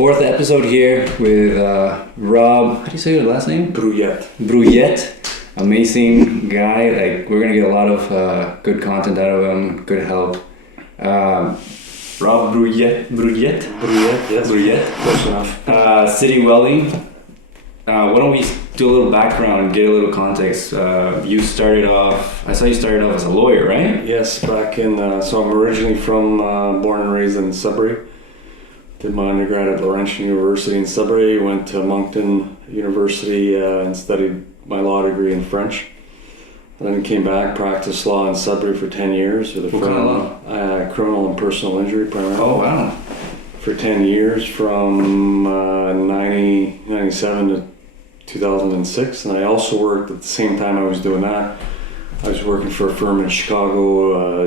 Fourth episode here with Rob. How do you say your last name? Brouillette. Brouillette. Amazing guy. Like, we're gonna get a lot of good content out of him. Good help. Rob Brouillette. Brouillette, yes. Brouillette. Close enough. City Welding. Why don't we do a little background, get a little context. You started off, I saw you started off as a lawyer, right? Yes, back in, so I'm originally from, born and raised in Sudbury. Did my undergrad at Laurentian University in Sudbury, went to Moncton University and studied my law degree in French. And then came back, practiced law in Sudbury for 10 years. With What kind of law? Criminal and personal injury primarily. Oh, wow. For 10 years from 1997 to 2006, and I also worked at the same time I was doing that. I was working for a firm in Chicago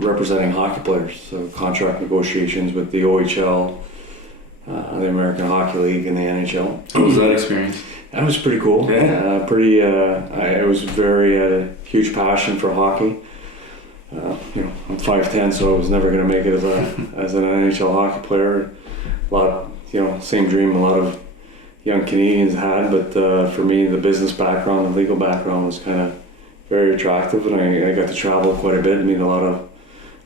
representing hockey players, so contract negotiations with the OHL, the American Hockey League, and the NHL. How was that experience? That was pretty cool. Yeah. I was very huge passion for hockey. I'm 5'10", so I was never going to make it as an NHL hockey player. A lot, same dream a lot of young Canadians had, but for me, the business background, the legal background was kind of very attractive, and I got to travel quite a bit, meet a lot of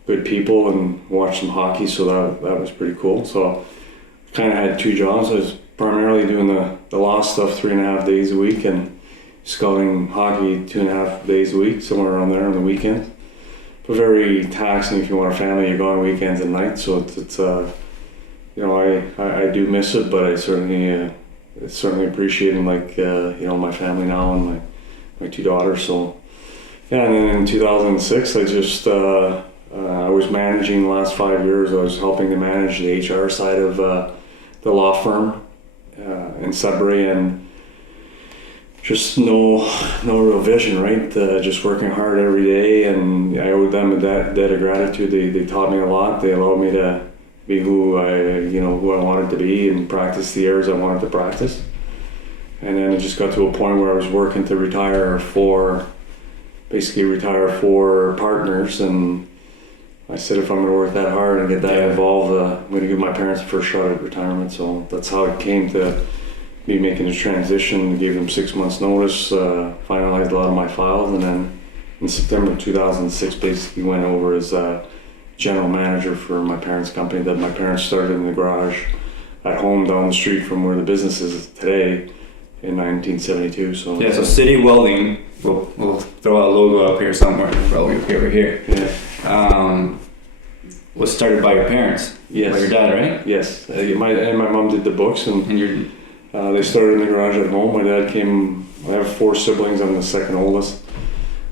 good people, and watch some hockey. So that was pretty cool. So kind of had two jobs. I was primarily doing the law stuff 3.5 days a week, and scouting hockey 2.5 days a week, somewhere around there on the weekends. But very taxing if you want a family. You go on weekends and nights, so it's I do miss it, but I certainly appreciating my family now and my two daughters. So yeah, and then in 2006, I just I was managing the last 5 years. I was helping to manage the HR side of the law firm in Sudbury, and just no real vision, right? Just working hard every day, and I owed them a debt of gratitude. They taught me a lot. They allowed me to be who I wanted to be and practice the areas I wanted to practice. And then it just got to a point where I was working to retire for partners, and I said if I'm going to work that hard and get that involved, I'm going to give my parents the first shot at retirement. So that's how it came to me making the transition. Gave them 6 months notice, finalized a lot of my files, and then in September 2006 basically went over as general manager for my parents' company that my parents started in the garage at home down the street from where the business is today in 1972. So yeah, so City Welding, we'll throw a logo up here somewhere, probably over here. Yeah. Was started by your parents. Yes. By your dad, right? Yes. My mom did the books, and they started in the garage at home. My dad came. I have 4 siblings. I'm the second oldest.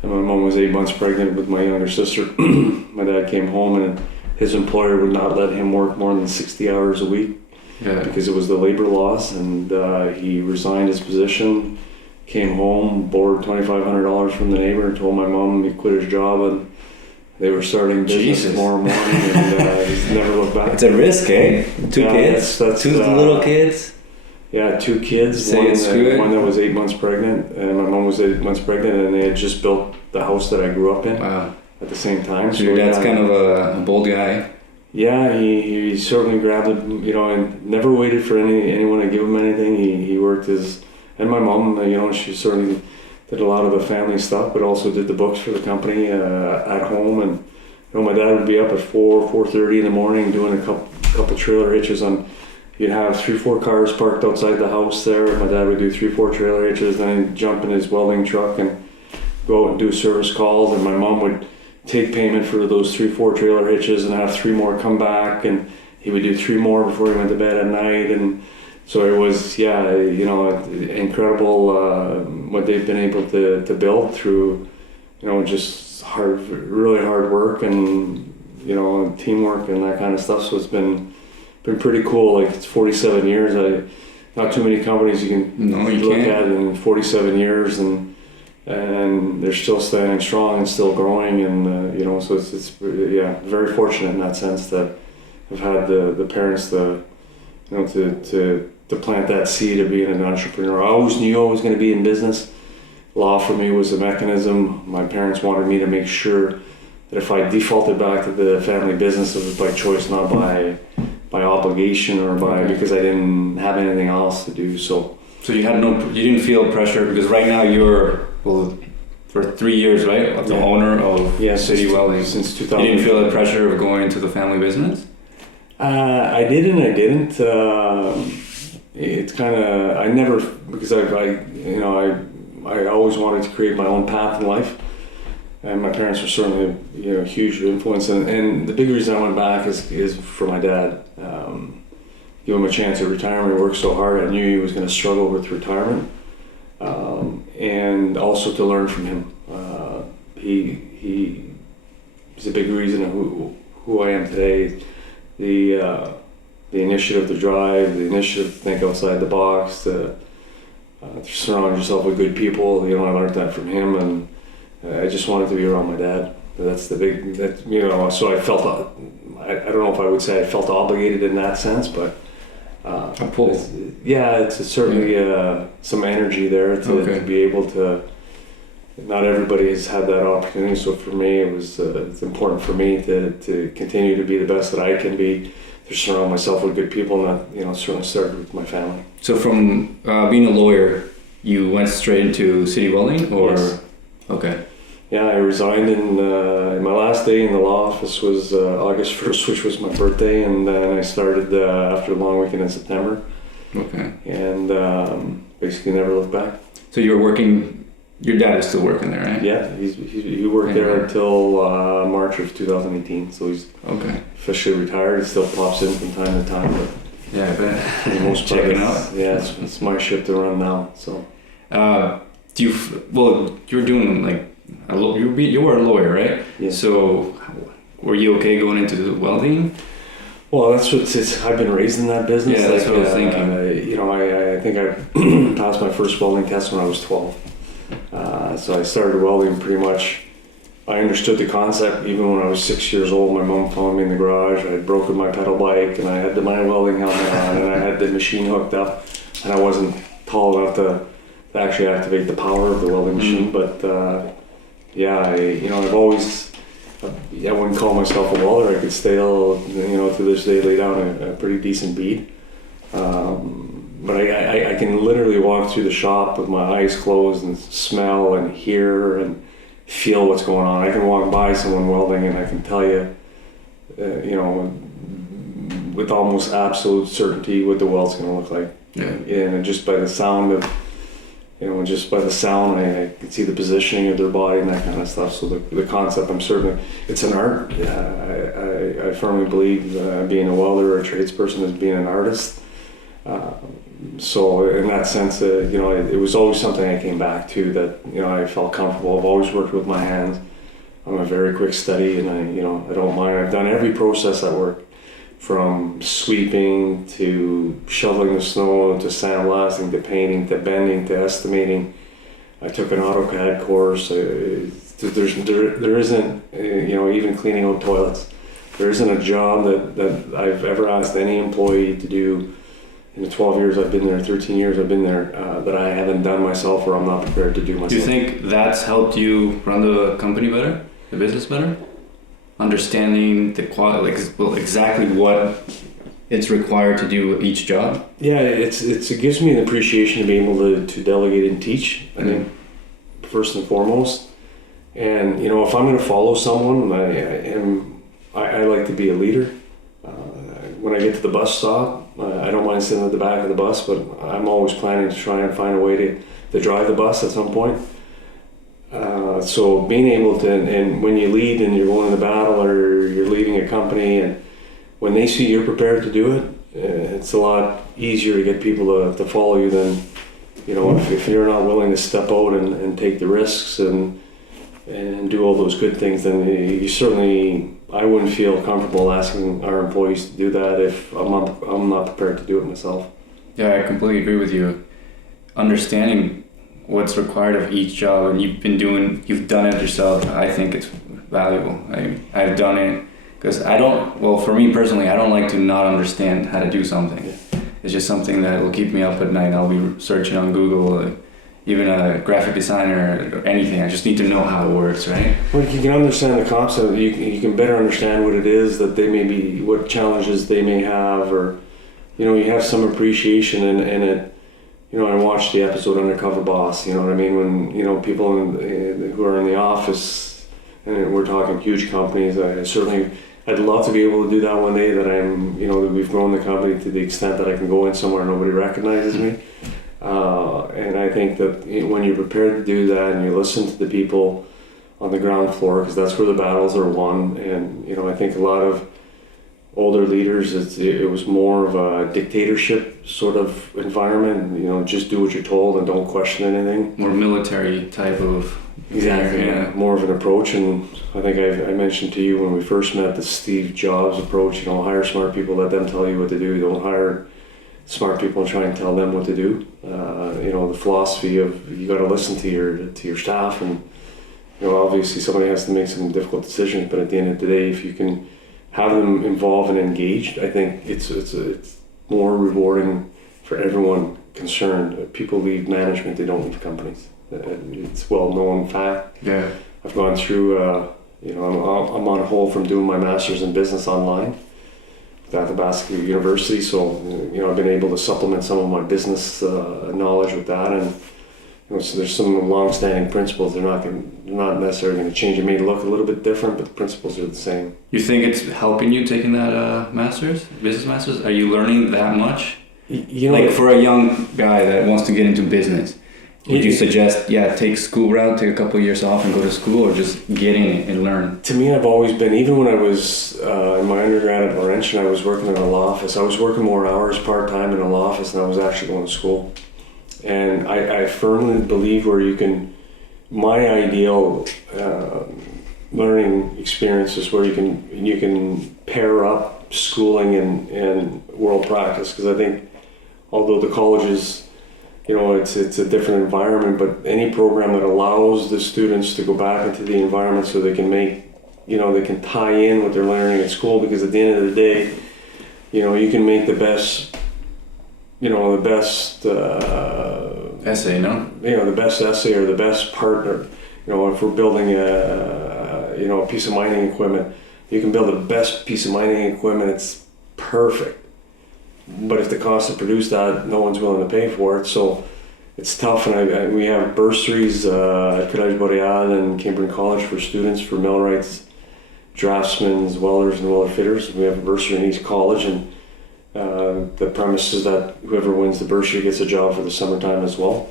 And my mom was 8 months pregnant with my younger sister. My dad came home, and his employer would not let him work more than 60 hours a week because it was the labor laws. And he resigned his position, came home, borrowed $2,500 from the neighbor, and told my mom he quit his job, and they were starting business tomorrow morning, and he's never looked back. It's a risk, eh? Two kids, that's two little kids. Yeah, 2 kids, one that was 8 months pregnant, and my mom was 8 months pregnant, and they had just built the house that I grew up in at the same time. So your dad's kind of a bold guy. Yeah, he certainly grabbed it, and never waited for anyone to give him anything. He worked and my mom, she certainly did a lot of the family stuff, but also did the books for the company at home. And my dad would be up at 4:30 in the morning doing a couple trailer hitches on. You'd have 3-4 cars parked outside the house there. My dad would do 3-4 trailer hitches, then he'd jump in his welding truck and go out and do service calls. And my mom would take payment for those 3-4 trailer hitches and have 3 more come back, and he would do 3 more before he went to bed at night. And so it was, incredible what they've been able to build through, just really hard work and teamwork and that kind of stuff. So it's been pretty cool. Like, it's 47 years. Not too many companies you can look at in 47 years, and they're still standing strong and still growing, and so it's very fortunate in that sense that I've had the parents to plant that seed of being an entrepreneur. I always knew I was going to be in business. Law for me was a mechanism. My parents wanted me to make sure that if I defaulted back to the family business, it was by choice, not by by obligation or because I didn't have anything else to do. So you didn't feel pressure because right now you're for 3 years, right? The owner of City Welding. Since 2000. You didn't feel the pressure of going into the family business? I did and I didn't. It's kind of I never because I always wanted to create my own path in life, and my parents were certainly a huge influence. And the big reason I went back is for my dad. Give him a chance at retirement. He worked so hard. I knew he was going to struggle with retirement, and also to learn from him. He's a big reason of who I am today. The initiative, the drive, the initiative to think outside the box, to surround yourself with good people. I learned that from him, and I just wanted to be around my dad. That's the big, so I felt, I don't know if I would say I felt obligated in that sense, but a pull. It's certainly some energy there to be able to. Not everybody has had that opportunity, so for me it's important for me to continue to be the best that I can be, to surround myself with good people, and certainly started with my family. So from being a lawyer, you went straight into City Welding, or? Yes. Okay. Yeah, I resigned in my last day in the law office was August 1st, which was my birthday, and then I started after a long weekend in September. Okay. And basically never looked back. So you were working. Your dad is still working there, right? Yeah, he worked there until March of 2018, so he's officially retired. He still pops in from time to time, but yeah, I bet. For the most part, it's my ship to run now. So, you're doing you were a lawyer, right? Yeah. So, were you okay going into the welding? Well, that's what I've been raised in that business. Yeah, that's what I was thinking. I think I passed my first welding test when I was 12. So I started welding pretty much. I understood the concept even when I was 6 years old. My mom found me in the garage. I had broken my pedal bike, and I had my welding helmet on, and I had the machine hooked up, and I wasn't tall enough to actually activate the power of the welding machine. But I've always, I wouldn't call myself a welder. I could still, to this day, lay down a pretty decent bead. But I can literally walk through the shop with my eyes closed and smell and hear and feel what's going on. I can walk by someone welding and I can tell you, with almost absolute certainty what the weld's going to look like. Yeah. And just by the sound of, I can see the positioning of their body and that kind of stuff. So the concept, it's an art. I firmly believe being a welder or a tradesperson is being an artist. So in that sense, it was always something I came back to that, I felt comfortable. I've always worked with my hands. I'm a very quick study, and I don't mind. I've done every process at work, from sweeping to shoveling the snow to sandblasting to painting to bending to estimating. I took an AutoCAD course. There isn't, even cleaning out toilets. There isn't a job that I've ever asked any employee to do in the 12 years I've been there, 13 years I've been there, that I haven't done myself or I'm not prepared to do myself. Do you think that's helped you run the company better, the business better? Understanding the quality, exactly what it's required to do each job? Yeah, it gives me an appreciation to be able to delegate and teach, I think, first and foremost. And, if I'm going to follow someone, I like to be a leader. When I get to the bus stop, I don't mind sitting at the back of the bus, but I'm always planning to try and find a way to drive the bus at some point. So being able to, and when you lead and you're going to battle or you're leading a company, and when they see you're prepared to do it, it's a lot easier to get people to follow you than, if you're not willing to step out and take the risks and do all those good things, then you certainly, I wouldn't feel comfortable asking our employees to do that if I'm not prepared to do it myself. Yeah, I completely agree with you. Understanding what's required of each job, and you've done it yourself, I think it's valuable. I've done it because for me personally, I don't like to not understand how to do something. It's just something that will keep me up at night. I'll be searching on Google even a graphic designer or anything. I just need to know how it works, right? Well, you can understand the concept. You can better understand what it is that they may be, what challenges they may have, or you have some appreciation in it. I watched the episode Undercover Boss. You know what I mean? When people who are in the office, and we're talking huge companies. I'd love to be able to do that one day. That that we've grown the company to the extent that I can go in somewhere and nobody recognizes me. And I think that when you're prepared to do that and you listen to the people on the ground floor, because that's where the battles are won. And I think a lot of older leaders, it was more of a dictatorship sort of environment. Just do what you're told and don't question anything. More military type of. Exactly. Yeah. More of an approach. And I think I mentioned to you when we first met the Steve Jobs approach. Hire smart people, let them tell you what to do. Don't hire smart people and try and tell them what to do. The philosophy of you got to listen to your staff, and obviously somebody has to make some difficult decisions, but at the end of the day, if you can have them involved and engaged, I think it's more rewarding for everyone concerned. People leave management, they don't leave companies. It's well known fact. Yeah. I've gone through. I'm on hold from doing my master's in business online at the Basque University, so I've been able to supplement some of my business knowledge with that, and so there's some long-standing principles. They're not necessarily going to change. It may look a little bit different, but the principles are the same. You think it's helping you taking that business masters? Are you learning that much? For a young guy that wants to get into business, would you suggest, take school route, take a couple of years off and go to school, or just get in it and learn? To me, I've always been, even when I was in my undergrad at Laurentian, I was working in a law office. I was working more hours part-time in a law office than I was actually going to school. And I firmly believe my ideal learning experience is where you can pair up schooling and world practice, because I think although the colleges, it's a different environment, but any program that allows the students to go back into the environment so they can they can tie in what they're learning at school, because at the end of the day, you can make the best essay, no? The best essay or the best partner. If we're building a piece of mining equipment, you can build the best piece of mining equipment. It's perfect. But if the cost to produce that, no one's willing to pay for it, so it's tough. And we have bursaries at Collège Brouillette and Cambridge College for students, for millwrights, draftsmen, welders, and welder fitters. We have a bursary in each college, and the premise is that whoever wins the bursary gets a job for the summertime as well.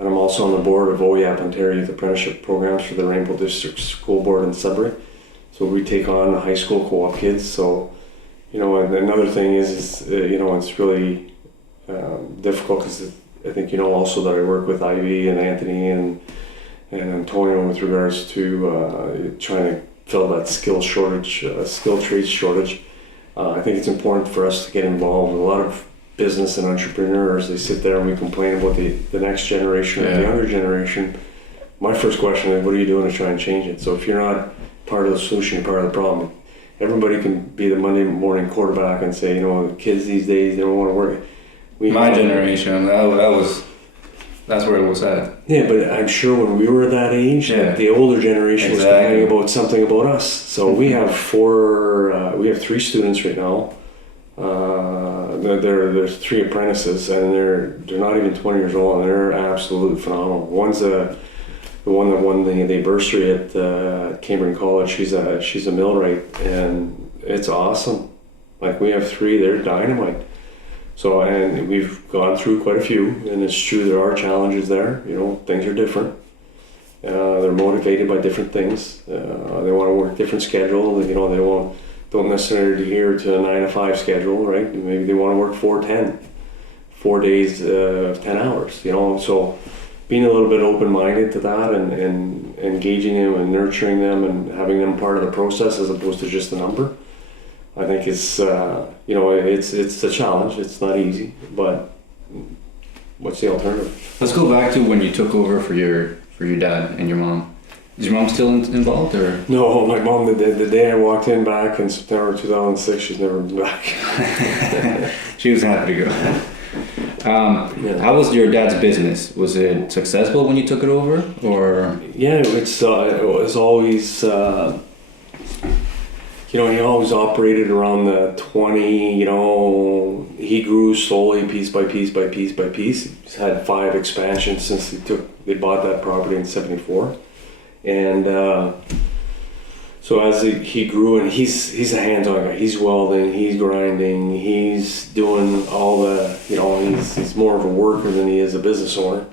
And I'm also on the board of OHL Ontario Youth Apprenticeship Programs for the Rainbow District School Board in Sudbury. So we take on the high school co-op kids. So and another thing is it's really difficult, because I think also that I work with Ivy and Anthony and Antonio with regards to trying to fill that skill trades shortage. I think it's important for us to get involved. A lot of business and entrepreneurs, they sit there and we complain about the next generation or the younger generation. My first question is, what are you doing to try and change it? So if you're not part of the solution, you're part of the problem. Everybody can be the Monday morning quarterback and say, kids these days, they don't want to work. My generation, that's where it was at. Yeah, but I'm sure when we were that age, the older generation was complaining about something about us. So we have three students right now. There's three apprentices, and they're not even 20 years old, and they're absolutely phenomenal. One's the one that won the bursary at Cambridge College. She's a millwright, and it's awesome. We have three, they're dynamite. So, and we've gone through quite a few, and it's true there are challenges there. Things are different. They're motivated by different things. They want to work different schedule. They don't necessarily adhere to a 9 to 5 schedule, right? Maybe they want to work 4-10, 4 days of 10 hours. So being a little bit open-minded to that and engaging them and nurturing them and having them part of the process as opposed to just a number, I think it's it's a challenge. It's not easy, but what's the alternative? Let's go back to when you took over for your dad and your mom. Is your mom still involved, or? No, my mom, the day I walked in back in September 2006, she's never been back. She was happy to go. How was your dad's business? Was it successful when you took it over, or? Yeah, it was always, he always operated around the 20, he grew slowly, piece by piece by piece by piece. He's had 5 expansions since they bought that property in 74. And so as he grew, and he's a hands-on guy. He's welding, he's grinding, he's doing all the, he's more of a worker than he is a business owner.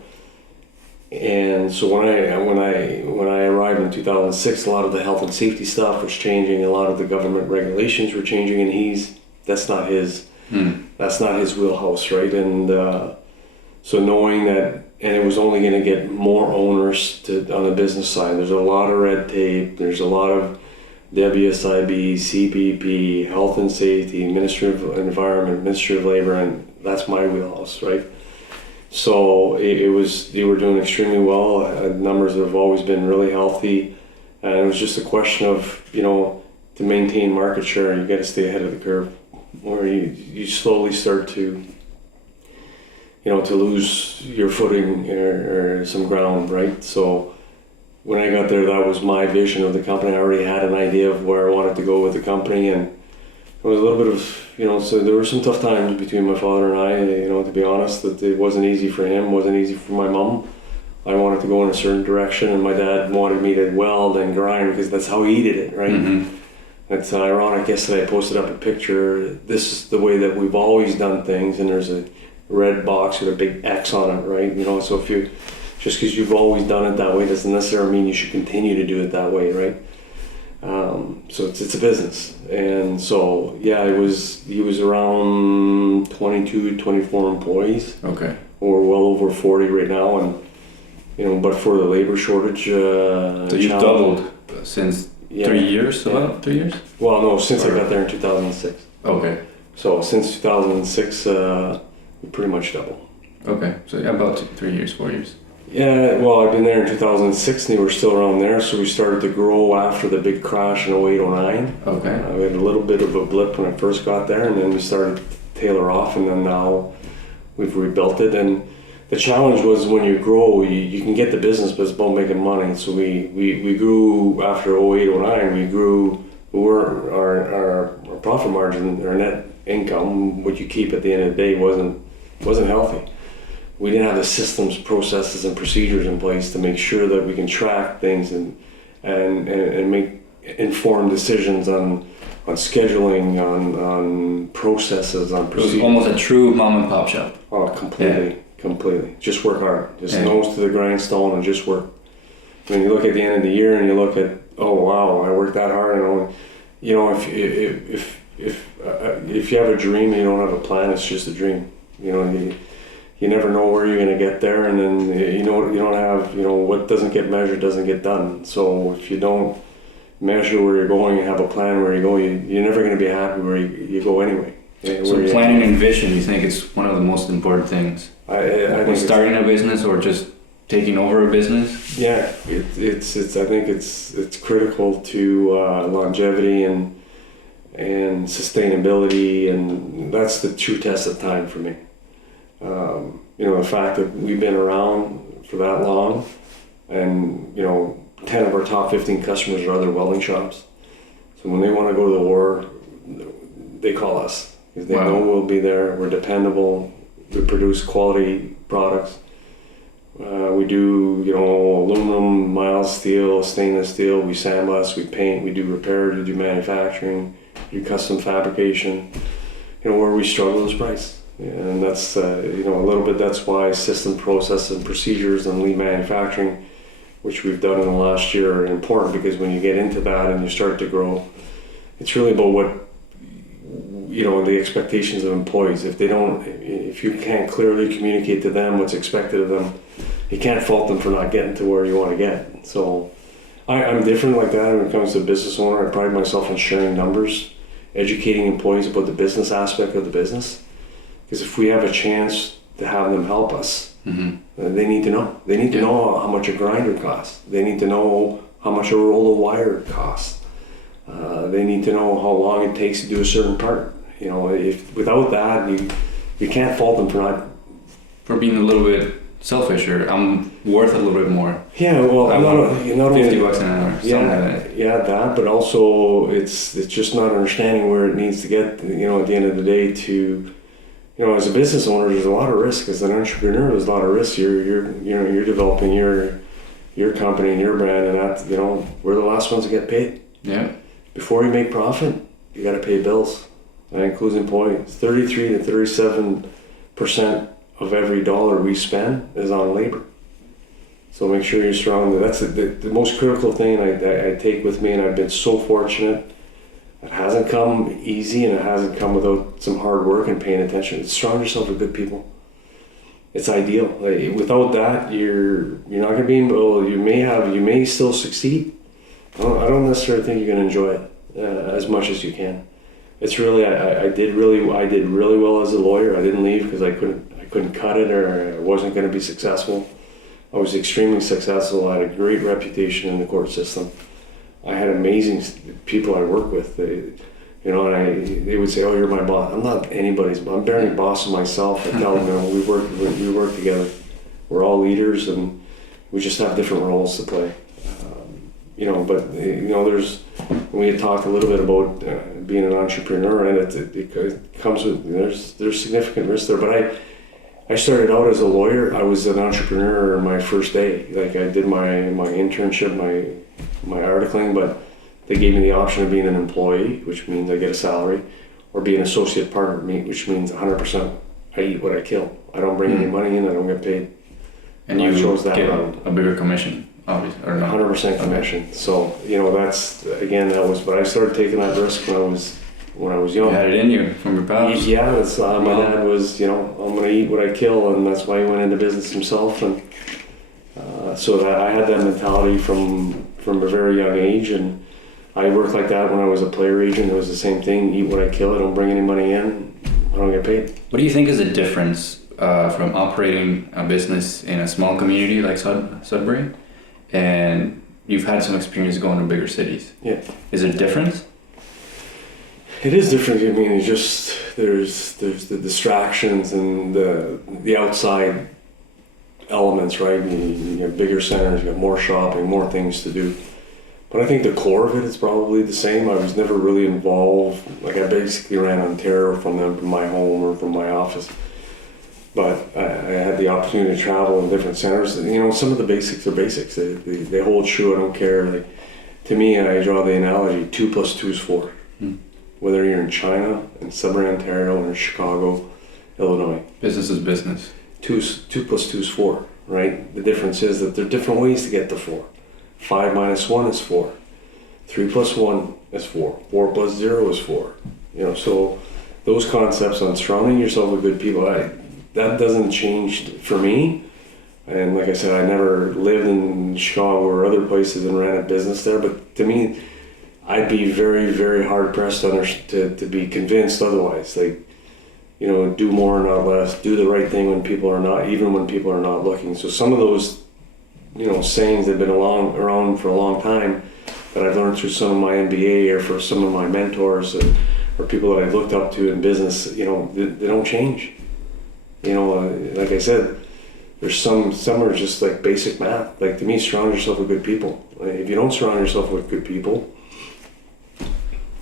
And so when I arrived in 2006, a lot of the health and safety stuff was changing, a lot of the government regulations were changing, and that's not his wheelhouse, right? And so knowing that, and it was only going to get more owners on the business side. There's a lot of red tape. There's a lot of WSIB, CPP, health and safety, Ministry of Environment, Ministry of Labor, and that's my wheelhouse, right? So they were doing extremely well. Numbers have always been really healthy, and it was just a question of, to maintain market share, you got to stay ahead of the curve, or you slowly start to lose your footing or some ground, right? So when I got there, that was my vision of the company. I already had an idea of where I wanted to go with the company, and it was a little bit of, so there were some tough times between my father and I, to be honest, that it wasn't easy for him, wasn't easy for my mom. I wanted to go in a certain direction, and my dad wanted me to weld and grind because that's how he did it, right? Mm-hmm. It's ironic, yesterday I posted up a picture. This is the way that we've always done things, and there's a red box with a big X on it, right? So just because you've always done it that way doesn't necessarily mean you should continue to do it that way, right? So it's a business. And so, yeah, he was around 22, 24 employees. Okay. We're well over 40 right now, and, but for the labor shortage, so you've doubled since 3 years, so yeah. 3 years? Well, no, since I got there in 2006. Okay. So since 2006, we pretty much doubled. Okay, so yeah, about 3 years, 4 years. Yeah, well, I've been there in 2006, and we were still around there, so we started to grow after the big crash in 08, 09. Okay. We had a little bit of a blip when I first got there, and then we started to tailor off, and then now we've rebuilt it. And the challenge was when you grow, you can get the business, but it's about making money. So we grew after 08, 09, we grew our profit margin, our net income, what you keep at the end of the day, wasn't healthy. We didn't have the systems, processes, and procedures in place to make sure that we can track things and make informed decisions on scheduling, on processes, on procedures. It was almost a true mom and pop shop. Oh, completely. Just work hard. Just nose to the grindstone and just work. When you look at the end of the year and you look at, oh wow, I worked that hard, and if you have a dream and you don't have a plan, it's just a dream. You never know where you're going to get there, and then you don't have, what doesn't get measured doesn't get done. So if you don't measure where you're going, you have a plan where you're going, you're never going to be happy where you go anyway. So planning and vision, you think it's one of the most important things? I think starting a business or just taking over a business? Yeah, I think it's critical to longevity and sustainability, and that's the true test of time for me. The fact that we've been around for that long, and 10 of our top 15 customers are other welding shops. So when they want to go to the war, they call us because they know we'll be there. We're dependable. We produce quality products. We do aluminum, mild steel, stainless steel. We sandblast, we paint, we do repairs, we do manufacturing, we do custom fabrication. Where we struggle is price. And that's, a little bit, that's why system, process, and procedures and lean manufacturing, which we've done in the last year, are important, because when you get into that and you start to grow, it's really about what, the expectations of employees. If you can't clearly communicate to them what's expected of them, you can't fault them for not getting to where you want to get. So I'm different like that when it comes to a business owner. I pride myself on sharing numbers, educating employees about the business aspect of the business. Because if we have a chance to have them help us, they need to know. They need to know how much a grinder costs. They need to know how much a roll of wire costs. They need to know how long it takes to do a certain part. If without that, you can't fault them for not for being a little bit selfish, or I'm worth a little bit more. Yeah, well, I not want only $50 an hour. Something like that. yeah, that, but also it's just not understanding where it needs to get. You know, at the end of the day, to, you know, as a business owner, there's a lot of risk. As an entrepreneur, there's a lot of risk. You're developing your company and your brand, and that, you know, we're the last ones to get paid. Yeah. Before you make profit, you got to pay bills. That includes employees. 33 to 37% of every dollar we spend is on labor. So make sure you're strong. That's the most critical thing I take with me, and I've been so fortunate. It hasn't come easy, and it hasn't come without some hard work and paying attention. Surround yourself with good people. It's ideal. Like, without that, you're not going to be able. You may still succeed. I don't necessarily think you're going to enjoy it as much as you can. It's really I did really well as a lawyer. I didn't leave because I couldn't cut it, or I wasn't going to be successful. I was extremely successful. I had a great reputation in the court system. I had amazing people I work with. They would say, "Oh, you're my boss." I'm not anybody's boss. I'm barely boss of myself. I tell them, we work together. We're all leaders, and we just have different roles to play. But there's, we had talked a little bit about being an entrepreneur, and it comes with, there's significant risk there. But I started out as a lawyer. I was an entrepreneur my first day. Like, I did my internship, my articling, but they gave me the option of being an employee, which means I get a salary, or be an associate partner, which means 100% I eat what I kill. I don't bring any money in, I don't get paid. And you chose that get a bigger commission, obviously, or not? 100% commission. So, that was, but I started taking that risk when I was young. You had it in you from your past. Yeah, that's, my dad was, I'm going to eat what I kill, and that's why he went into business himself. And so that I had that mentality from a very young age, and I worked like that when I was a player agent. It was the same thing: eat what I kill. I don't bring any money in, I don't get paid. What do you think is the difference from operating a business in a small community like Sudbury, and you've had some experience going to bigger cities? Yeah. Is it a difference? It is different. I mean, it's just there's the distractions and the outside elements, right? You have bigger centers, you have more shopping, more things to do. But I think the core of it is probably the same. I was never really involved. Like, I basically ran Ontario from my home or from my office. But I had the opportunity to travel in different centers. Some of the basics are basics. They hold true. I don't care. Like, to me, I draw the analogy: 2 + 2 is 4. Whether you're in China, in Sudbury, Ontario, or in Chicago, Illinois. Business is business. 2 + 2 is 4, right? The difference is that there are different ways to get to 4. 5 - 1 is 4. 3 + 1 is 4. 4 + 0 is 4. So those concepts on surrounding yourself with good people, that doesn't change for me. And like I said, I never lived in Chicago or other places and ran a business there. But to me, I'd be very, very hard pressed to be convinced otherwise. Like, do more, not less. Do the right thing when people are not, even when people are not looking. So some of those, sayings that have been around for a long time that I've learned through some of my MBA or for some of my mentors or people that I've looked up to in business, they don't change. Like I said, there's some are just like basic math. Like, to me, surround yourself with good people. Like, if you don't surround yourself with good people.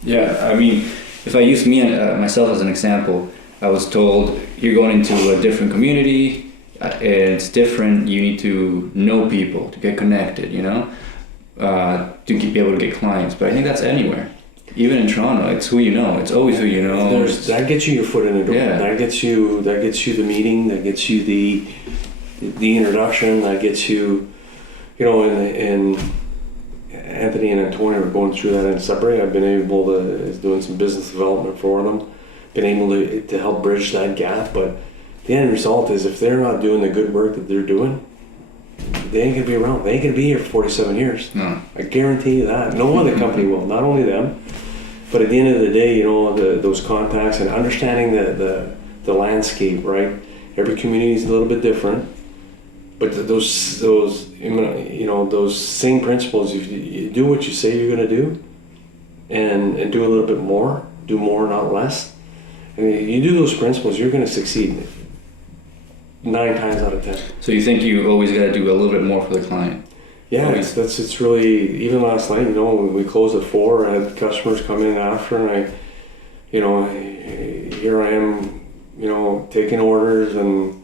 Yeah, I mean, if I use myself as an example, I was told you're going into a different community, it's different, you need to know people to get connected, to be able to get clients. But I think that's anywhere. Even in Toronto, it's who you know. It's always who you know. That gets you your foot in the door. Yeah. That gets you the meeting. That gets you the introduction. That gets you, and Anthony and Antonio are going through that in Sudbury. I've been able to doing some business development for them. Been able to help bridge that gap. But the end result is, if they're not doing the good work that they're doing, they ain't gonna be around. They ain't gonna be here for 47 years. No. I guarantee you that. No other company will. Not only them, but at the end of the day, those contacts and understanding the landscape, right? Every community is a little bit different, but those same principles. If you do what you say you're gonna do, and do a little bit more, do more, not less. And you do those principles, you're gonna succeed. 9 times out of 10. So you think you always got to do a little bit more for the client? Yeah, it's really, even last night, when we closed at 4, I had customers come in after, and here I am, taking orders, and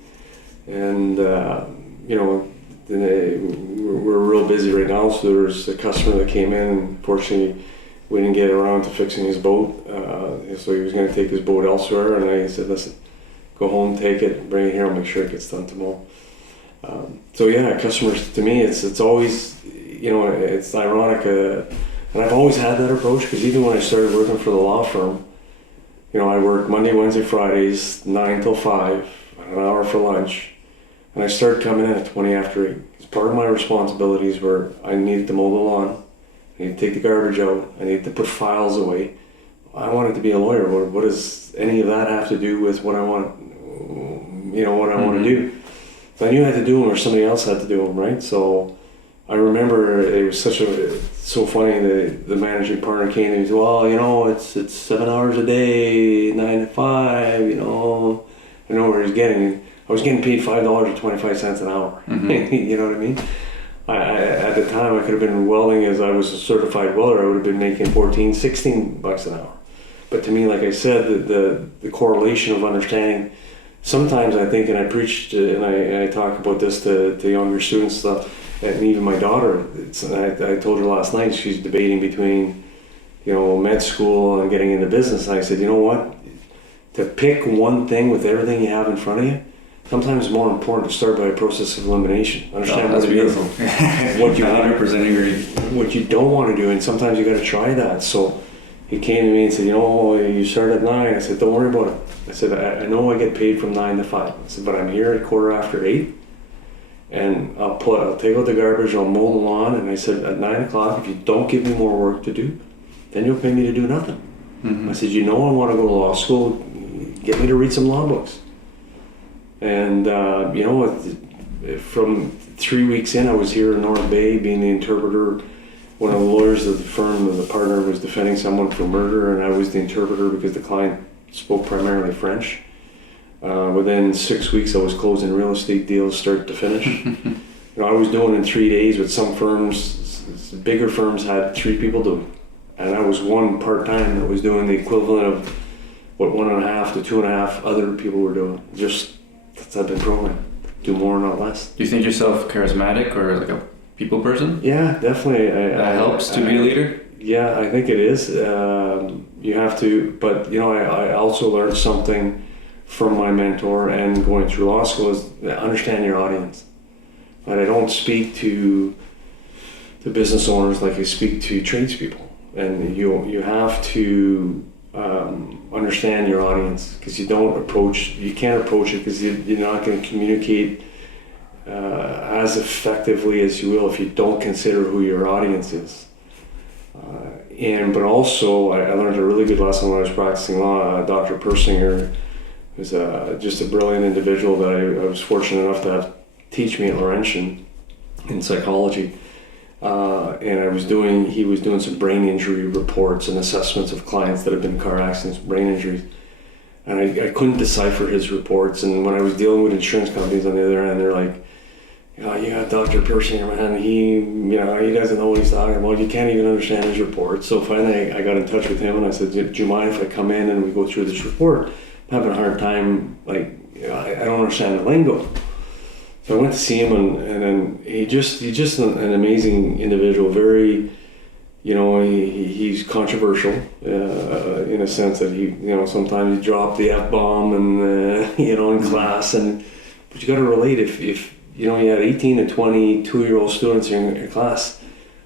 we're real busy right now. So there's a customer that came in, and fortunately we didn't get around to fixing his boat. So he was going to take his boat elsewhere, and I said, listen, go home, take it, bring it here, I'll make sure it gets done tomorrow. So yeah, customers, to me, it's always, it's ironic, and I've always had that approach, because even when I started working for the law firm, I worked Monday, Wednesday, Fridays, 9 till 5, an hour for lunch, and I started coming in at 20 after 8. It's part of my responsibilities where I needed to mow the lawn, I needed to take the garbage out, I needed to put files away. I wanted to be a lawyer. What does any of that have to do with what I want, what I want to do? So I knew I had to do them, or somebody else had to do them, right? So I remember it was so funny. The managing partner came and he said, well, it's 7 hours a day, 9 to 5. I know where he's getting. I was getting paid $5.25 an hour. You know what I mean? At the time, I could have been welding as I was a certified welder. I would have been making $14-16 an hour. But to me, like I said, the correlation of understanding. Sometimes I think, and I preached, and I talk about this to younger students, and even my daughter. I told her last night, she's debating between, med school and getting into business. And I said, you know what? To pick one thing with everything you have in front of you, sometimes it's more important to start by a process of elimination. Understand that's beautiful. What you 100% agree. What you don't want to do, and sometimes you got to try that. So he came to me and said, you start at 9. I said, don't worry about it. I said, I know I get paid from 9 to 5. I said, but I'm here at 8:15, and I'll take out the garbage, I'll mow the lawn. And I said, at 9 o'clock, if you don't give me more work to do, then you'll pay me to do nothing. I said, I want to go to law school, get me to read some law books. And from 3 weeks in, I was here in North Bay being the interpreter. One of the lawyers of the firm, the partner, was defending someone for murder, and I was the interpreter because the client spoke primarily French. Within 6 weeks, I was closing real estate deals start to finish. I was doing in 3 days what some firms, bigger firms, had 3 people doing. And I was one part-time that was doing the equivalent of what 1.5 to 2.5 other people were doing. Just, that's I've been programmed. Do more, not less. Do you think yourself charismatic or like a people person? Yeah, definitely. That helps to be a leader? Yeah, I think it is. You have to, but I also learned something from my mentor and going through law school is understand your audience. But I don't speak to business owners like I speak to tradespeople, and you have to understand your audience, because you can't approach it because you're not going to communicate as effectively as you will if you don't consider who your audience is. But also, I learned a really good lesson when I was practicing law. Dr. Persinger was just a brilliant individual that I was fortunate enough to have teach me at Laurentian in psychology. And he was doing some brain injury reports and assessments of clients that have been in car accidents, brain injuries. And I couldn't decipher his reports. And when I was dealing with insurance companies on the other end, they're like, you got Dr. Persinger, man, he doesn't know what he's talking about. You can't even understand his report. So finally I got in touch with him and I said, do you mind if I come in and we go through this report? I'm having a hard time, I don't understand the lingo. So I went to see him, and then he's just an amazing individual. Very, he's controversial in a sense that he, sometimes he dropped the F-bomb and in class, but you got to relate if you had 18 to 22-year-old students in your class.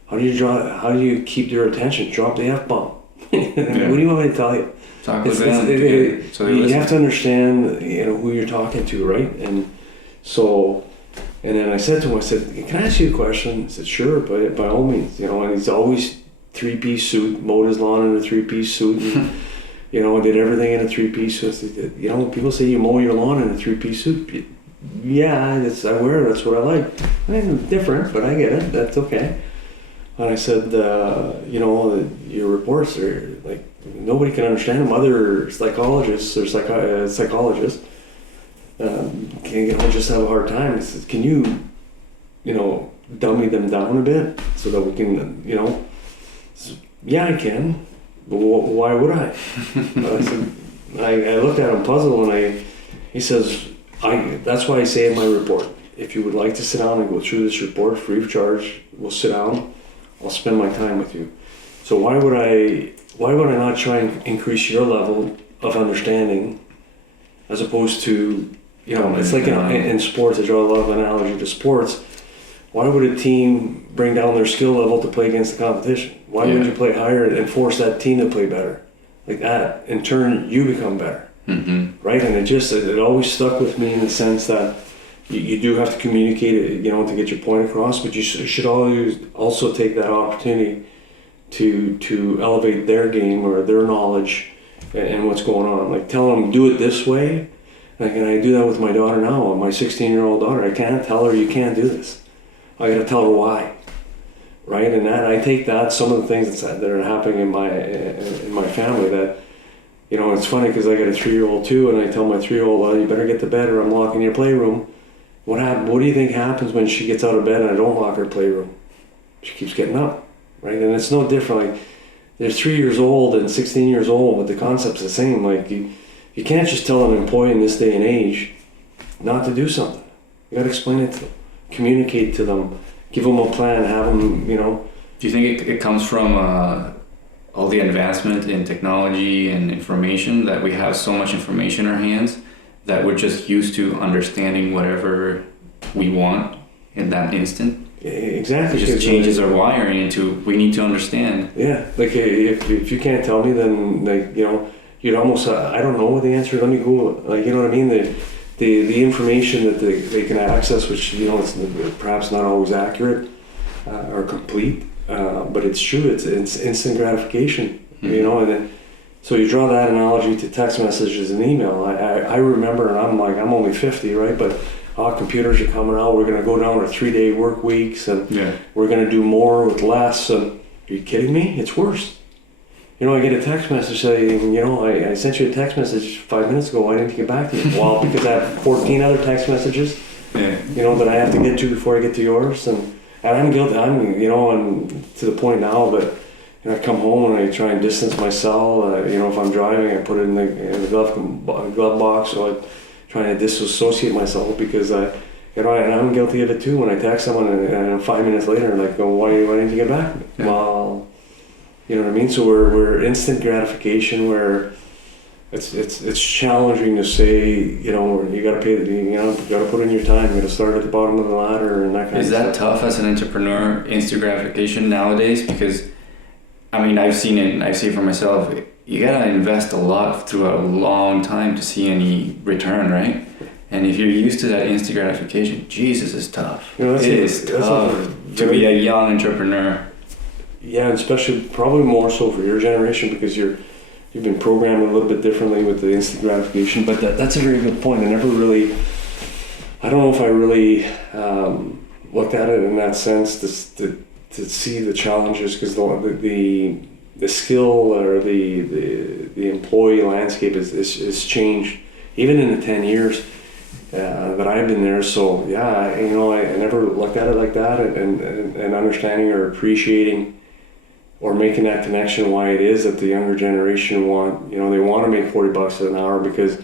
How do you keep their attention? Drop the F-bomb. Yeah. What do you want me to tell you? Talk with them. You have to understand, who you're talking to, right? And then I said to him, can I ask you a question? He said, sure, by all means. And he's always 3-piece suit, mowed his lawn in a 3-piece suit, and, did everything in a 3-piece suit. People say you mow your lawn in a 3-piece suit. Yeah, I wear it, that's what I like. Different, but I get it, that's okay. And I said, your reports are nobody can understand them. Other psychologists or psychologists, just have a hard time. He says, can you, dummy them down a bit so that we can, yeah, I can, but why would I? I said, I looked at him puzzled, and he says, that's why I say in my report, if you would like to sit down and go through this report free of charge, we'll sit down, I'll spend my time with you. So why would I not try and increase your level of understanding as opposed to, it's like in sports, I draw a lot of analogy to sports. Why would a team bring down their skill level to play against the competition? Why would you play higher and force that team to play better? Like that, in turn, you become better, right? And it always stuck with me in the sense that you do have to communicate it, to get your point across, but you should always also take that opportunity to elevate their game or their knowledge and what's going on. Like tell them, do it this way. Like, and I do that with my daughter now, my 16-year-old daughter. I can't tell her you can't do this. I got to tell her why, right? And I take that, some of the things that are happening in my family that, it's funny because I got a 3-year-old too, and I tell my 3-year-old, well, you better get to bed or I'm locking your playroom. What do you think happens when she gets out of bed and I don't lock her playroom? She keeps getting up, right? And it's no different. Like they're 3 years old and 16 years old, but the concept's the same. Like you can't just tell an employee in this day and age not to do something. You got to explain it to them, communicate to them, give them a plan, have them, Do you think it comes from all the advancement in technology and information, that we have so much information in our hands that we're just used to understanding whatever we want in that instant? Exactly. It just changes our wiring into, we need to understand. Yeah, like if you can't tell me, then you'd almost, I don't know the answer, let me Google it. Like, you know what I mean? The information that they can access, which, it's perhaps not always accurate or complete, but it's true, it's instant gratification, and then, so you draw that analogy to text messages and email. I remember, and I'm only 50, right? But computers are coming out. We're going to go down to 3-day work weeks, and we're going to do more with less. And are you kidding me? It's worse. I get a text message saying, I sent you a text message 5 minutes ago. Why didn't you get back to me? Well, because I have 14 other text messages, that I have to get to before I get to yours. And I'm guilty. And to the point now, but. I come home and I try and distance myself. If I'm driving, I put it in the glove box. So I try to disassociate myself because and I'm guilty of it too. When I text someone and 5 minutes later, like, go, why didn't you get back to me? Yeah. Well, you know what I mean. So we're instant gratification where it's challenging to say, you got to pay. You got to put in your time. You got to start at the bottom of the ladder and that kind of stuff. Is that tough as an entrepreneur? Instant gratification nowadays, because. I've seen it, and I see it for myself. You gotta invest a lot throughout a long time to see any return, right? And if you're used to that instant gratification, Jesus, it's tough. It is tough to be a young entrepreneur. Yeah, especially probably more so for your generation because you've been programmed a little bit differently with the instant gratification. But that's a very good point. I don't know if I really looked at it in that sense to see the challenges, because the skill or the employee landscape is changed even in the 10 years that I've been there. So yeah, I never looked at it like that, and understanding or appreciating or making that connection why it is that the younger generation they want to make $40 an hour, because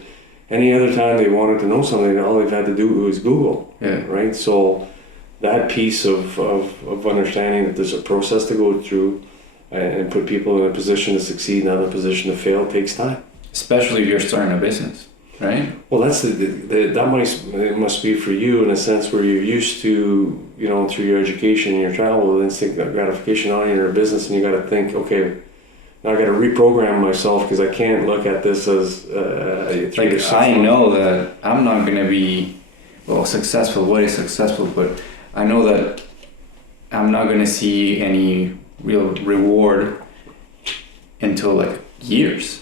any other time they wanted to know something, all they've had to do was Google, right? So that piece of understanding that there's a process to go through and put people in a position to succeed, not in a position to fail, takes time. Especially if you're starting a business, right? Well, that's it must be for you in a sense where you're used to, through your education and your travel, instant gratification on your business, and you got to think, okay, now I got to reprogram myself because I can't look at this as I know that I'm not going to be successful. What is successful? But I know that I'm not going to see any real reward until years.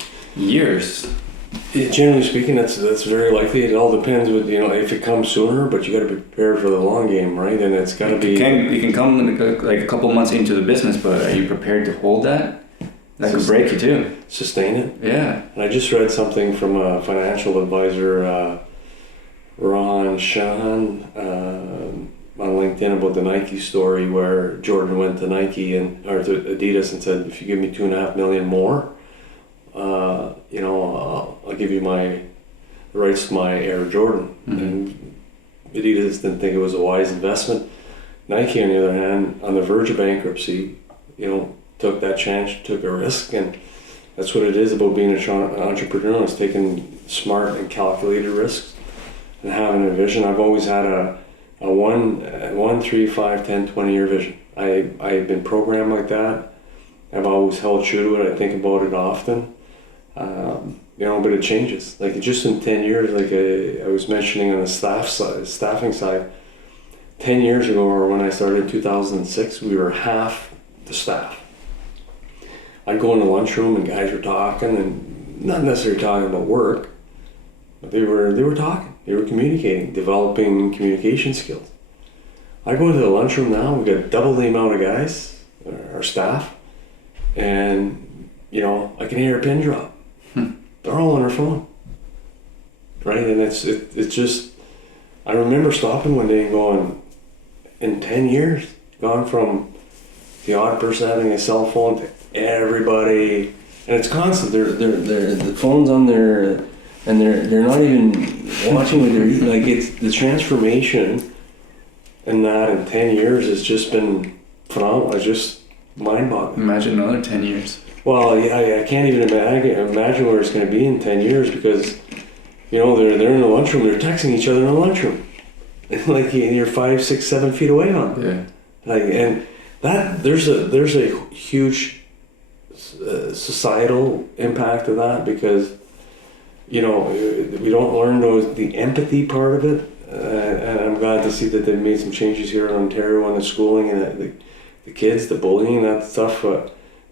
Generally speaking, that's very likely. It all depends with if it comes sooner, but you got to be prepared for the long game, right? And it's got to be. You can come a couple months into the business, but are you prepared to hold that? That could break you too. Sustain it. Yeah. And I just read something from a financial advisor. Ron Shahan on LinkedIn about the Nike story where Jordan went to Nike or to Adidas and said, if you give me $2.5 million more, I'll give you the rights to my Air Jordan. And Adidas didn't think it was a wise investment. Nike, on the other hand, on the verge of bankruptcy, took that chance, took a risk, and that's what it is about being an entrepreneur, is taking smart and calculated risks and having a vision. I've always had a 1, 3, 5, 10, 20-year vision. I've been programmed like that. I've always held true to it. I think about it often. But it changes. Like just in 10 years, like I was mentioning on the staffing side, 10 years ago, or when I started in 2006, we were half the staff. I'd go in the lunchroom and guys were talking, and not necessarily talking about work, but they were talking. They were communicating, developing communication skills. I go into the lunchroom now, we got double the amount of guys, our staff, and I can hear a pin drop. They're all on their phone, right? And it's just, I remember stopping one day and going, in 10 years, gone from the odd person having a cell phone to everybody, and it's constant. They're the phone's on there, and they're not even watching what they're eating. Like, it's the transformation in that in 10 years has just been phenomenal. It's just mind-boggling. Imagine another 10 years. Well, yeah, I can't even imagine where it's going to be in 10 years because, they're in the lunchroom, they're texting each other in the lunchroom. Like you're 5, 6, 7 feet away from them. Yeah. Like, and that there's a huge societal impact of that because, we don't learn the empathy part of it. And I'm glad to see that they've made some changes here in Ontario on the schooling and the kids, the bullying, that stuff.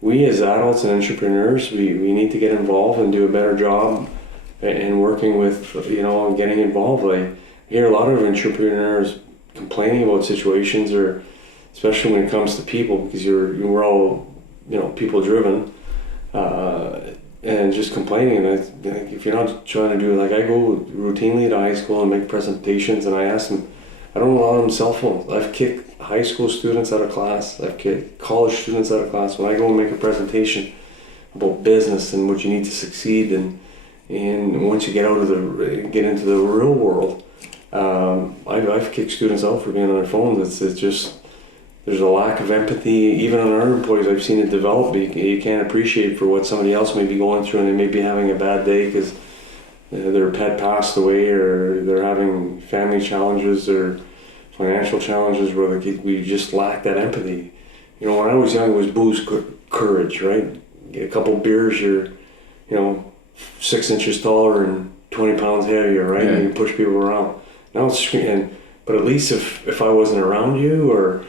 We as adults and entrepreneurs, we need to get involved and do a better job in working with, and getting involved. I hear a lot of entrepreneurs complaining about situations, or especially when it comes to people, because we're all, people driven, and just complaining. And if you're not trying to do it, like I go routinely to high school and make presentations, and I ask them, I don't allow them cell phones. I've kicked high school students out of class. I've kicked college students out of class. When I go and make a presentation about business and what you need to succeed, and once you get into the real world, I've kicked students out for being on their phones. It's just, there's a lack of empathy. Even on our employees, I've seen it develop. You can't appreciate for what somebody else may be going through, and they may be having a bad day because their pet passed away, or they're having family challenges or financial challenges where we just lack that empathy. When I was young, it was booze courage, right? Get a couple beers, you're 6 inches taller and 20 pounds heavier, right? Yeah. And you push people around. Now it's screaming. But at least if I wasn't around you, or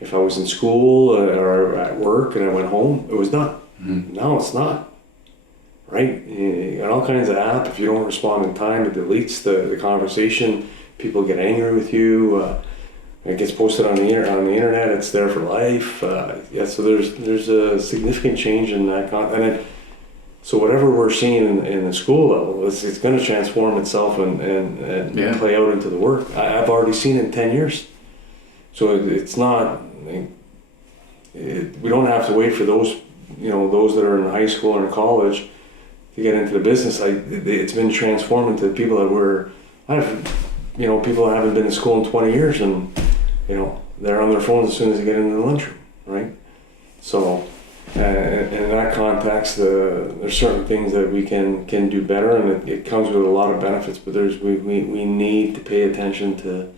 if I was in school or at work and I went home, it was done. Mm-hmm. Now it's not. Right? You got all kinds of apps. If you don't respond in time, it deletes the conversation. People get angry with you. It gets posted on the internet. It's there for life. So there's a significant change in that content. So whatever we're seeing in the school level, it's going to transform itself and play out into the work. I've already seen it in 10 years. So it's not. We don't have to wait for those that are in high school or in college to get into the business. It's been transformed into people people that haven't been to school in 20 years, and they're on their phones as soon as they get into the lunchroom, right? So in that context, there's certain things that we can do better, and it comes with a lot of benefits. But we need to pay attention to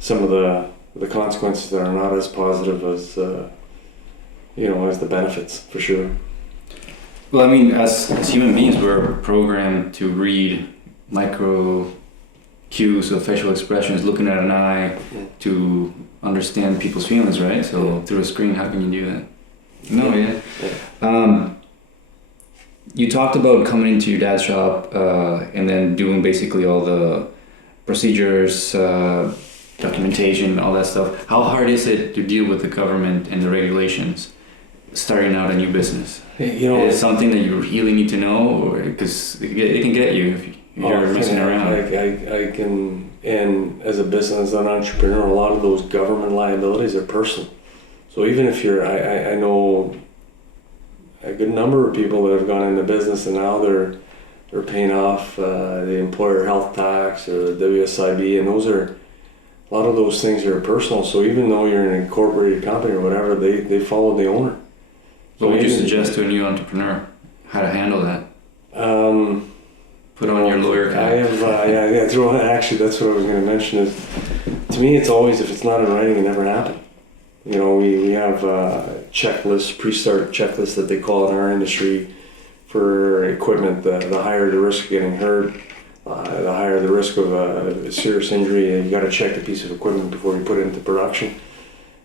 some of the consequences that are not as positive as as the benefits, for sure. Well, I mean, as human beings, we're programmed to read micro cues of facial expressions, looking at an eye, to understand people's feelings, right? So through a screen, how can you do that? No, yeah. You talked about coming into your dad's shop and then doing basically all the procedures, documentation, all that stuff. How hard is it to deal with the government and the regulations starting out a new business? Is it something that you really need to know, because it can get you if you're messing around? I can And as a business, an entrepreneur, a lot of those government liabilities are personal. So even if you're, I know a good number of people that have gone into business and now they're paying off the employer health tax or the WSIB, and those are, a lot of those things are personal. So even though you're an incorporated company or whatever, they follow the owner. What would you suggest to a new entrepreneur? How to handle that? Put on your lawyer cap. I have, actually, that's what I was going to mention. Is to me, it's always, if it's not in writing, it never happened. You know, we have checklists, pre-start checklists that they call in our industry for equipment. The higher the risk of getting hurt, the higher the risk of a serious injury. You got to check the piece of equipment before you put it into production.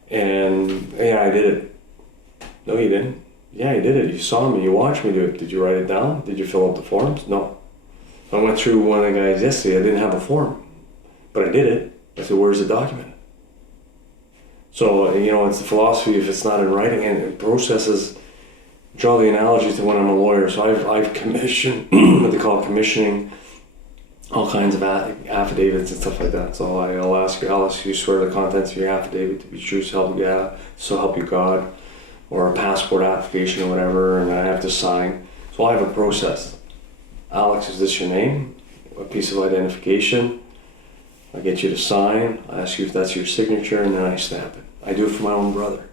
And yeah, I did it. No, you didn't. Yeah, you did it. You saw me. You watched me do it. Did you write it down? Did you fill out the forms? No. I went through one of the guys yesterday. I didn't have a form, but I did it. I said, "Where's the document?" So, you know, it's the philosophy, if it's not in writing, and processes, draw the analogy to when I'm a lawyer. So I've commissioned, what they call commissioning, all kinds of affidavits and stuff like that. So I'll ask you swear the contents of your affidavit to be true, so help you God, or a passport application or whatever, and I have to sign. So I have a process. Alex, is this your name? A piece of identification. I get you to sign. I ask you if that's your signature, and then I stamp it. I do it for my own brother.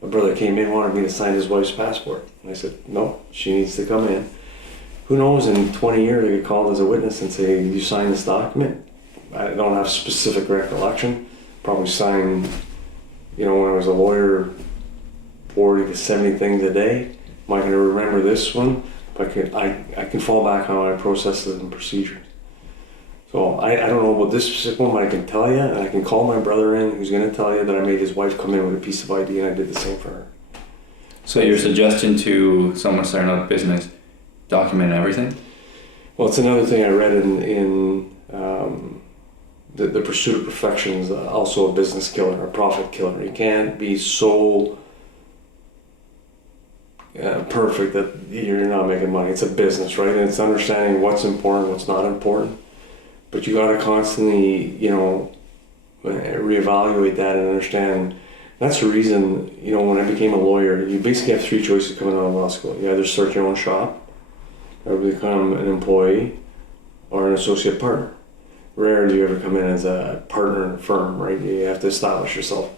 My brother came in, wanted me to sign his wife's passport. And I said, no, she needs to come in. Who knows, in 20 years I get called as a witness and say, you signed this document? I don't have specific recollection. Probably signed, you know, when I was a lawyer, 40 to 70 things a day. Am I going to remember this one? But I can fall back on my processes and procedures. So I don't know about this specific one, but I can tell you, and I can call my brother in who's going to tell you that I made his wife come in with a piece of ID, and I did the same for her. So your suggestion to someone starting out a business, document everything? Well, it's another thing I read in the Pursuit of Perfection is also a business killer, a profit killer. You can't be so perfect that you're not making money. It's a business, right? And it's understanding what's important, what's not important. But you got to constantly, you know, reevaluate that and understand. That's the reason, you know, when I became a lawyer, you basically have three choices coming out of law school. You either start your own shop, or become an employee, or an associate partner. Rarely do you ever come in as a partner in a firm, right? You have to establish yourself.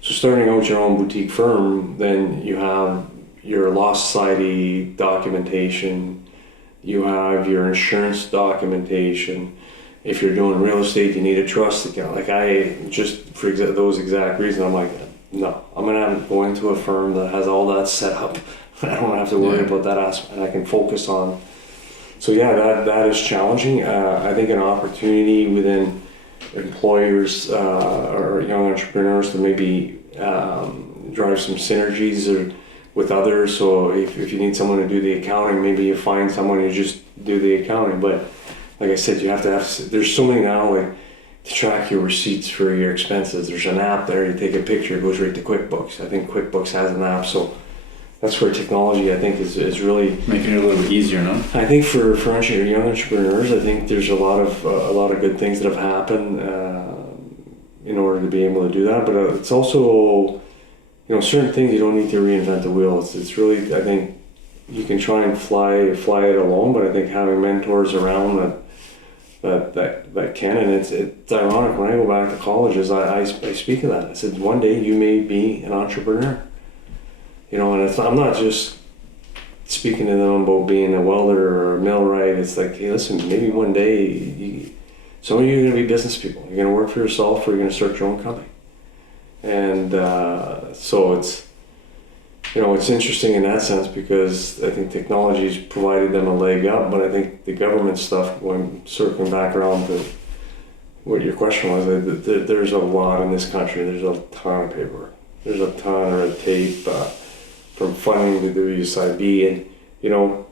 So starting out your own boutique firm, then you have your law society documentation, you have your insurance documentation. If you're doing real estate, you need a trust account. Like I, just for those exact reasons, I'm like, no, I'm gonna go into a firm that has all that set up. I don't have to worry about that aspect, and I can focus on. So yeah, that is challenging. I think an opportunity within employers or young entrepreneurs to maybe drive some synergies or with others. So if you need someone to do the accounting, maybe you find someone who just do the accounting. But like I said, you have to have, there's so many now, like to track your receipts for your expenses. There's an app there, you take a picture, it goes right to QuickBooks. I think QuickBooks has an app, so that's where technology, I think, is really making it a little bit easier, no? I think for young entrepreneurs, I think there's a lot of good things that have happened in order to be able to do that. But it's also, you know, certain things you don't need to reinvent the wheel. It's really, I think, you can try and fly it alone, but I think having mentors around that can, and it's ironic when I go back to colleges, I speak of that. I said, one day you may be an entrepreneur, you know, and I'm not just speaking to them about being a welder or a millwright. It's like, hey, listen, maybe one day some of you are going to be business people. You're going to work for yourself, or you're going to start your own company. And so it's, you know, it's interesting in that sense because I think technology's provided them a leg up, but I think the government stuff, when circling back around to what your question was, there's a lot in this country. There's a ton of paperwork. There's a ton of red tape from funding to WSIB. And, you know,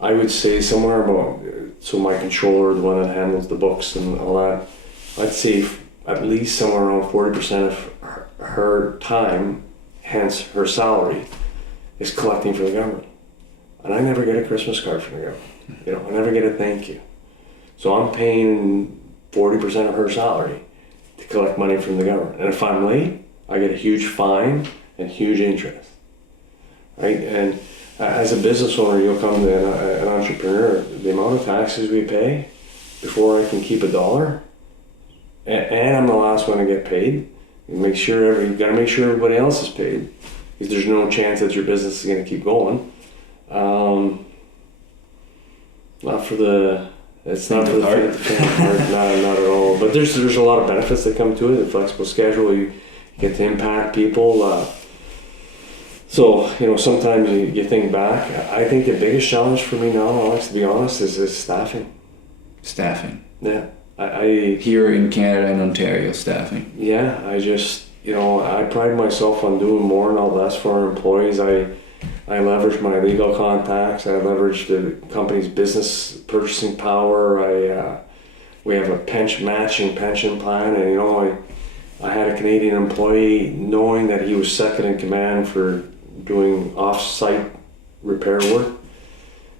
I would say somewhere about, so my controller, the one that handles the books and all that, I'd say at least somewhere around 40% of her time, hence her salary, is collecting for the government. And I never get a Christmas card from the government. You know, I never get a thank you. So I'm paying 40% 40% of her salary to collect money from the government. And if I'm late, I get a huge fine and huge interest, right? And as a business owner, you'll come to an entrepreneur, the amount of taxes we pay before I can keep a dollar, and I'm the last one to get paid. You gotta make sure everybody else is paid, because there's no chance that your business is gonna keep going. It's not for the faint heart, not at all. But there's a lot of benefits that come to it. The flexible schedule, you get to impact people. So, sometimes you think back. I think the biggest challenge for me now, Alex, to be honest, is staffing. Staffing. Yeah. I Here in Canada and Ontario, staffing. Yeah, I just, I pride myself on doing more, not less for our employees. I leverage my legal contacts. I leverage the company's business purchasing power. We have a matching pension plan, and I had a Canadian employee, knowing that he was second in command for doing off-site repair work.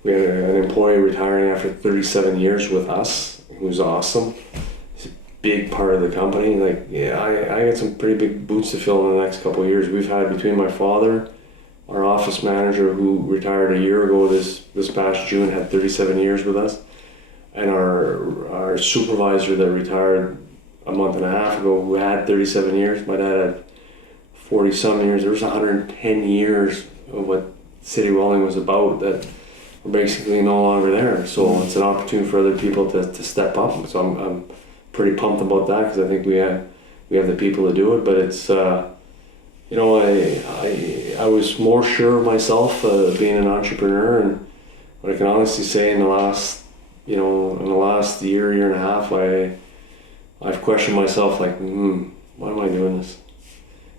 We had an employee retiring after 37 years with us, who's awesome. He's a big part of the company. I got some pretty big boots to fill in the next couple of years. We've had, between my father, our office manager, who retired a year ago this past June, had 37 years with us, and our supervisor that retired a month and a half ago, who had 37 years. My dad had 40-some years. There was 110 years of what City Welding was about that were basically no longer there. So it's an opportunity for other people to step up. So I'm pretty pumped about that, because I think we have the people to do it. But it's I was more sure of myself being an entrepreneur, and what I can honestly say in the last year and a half, I've questioned myself, why am I doing this?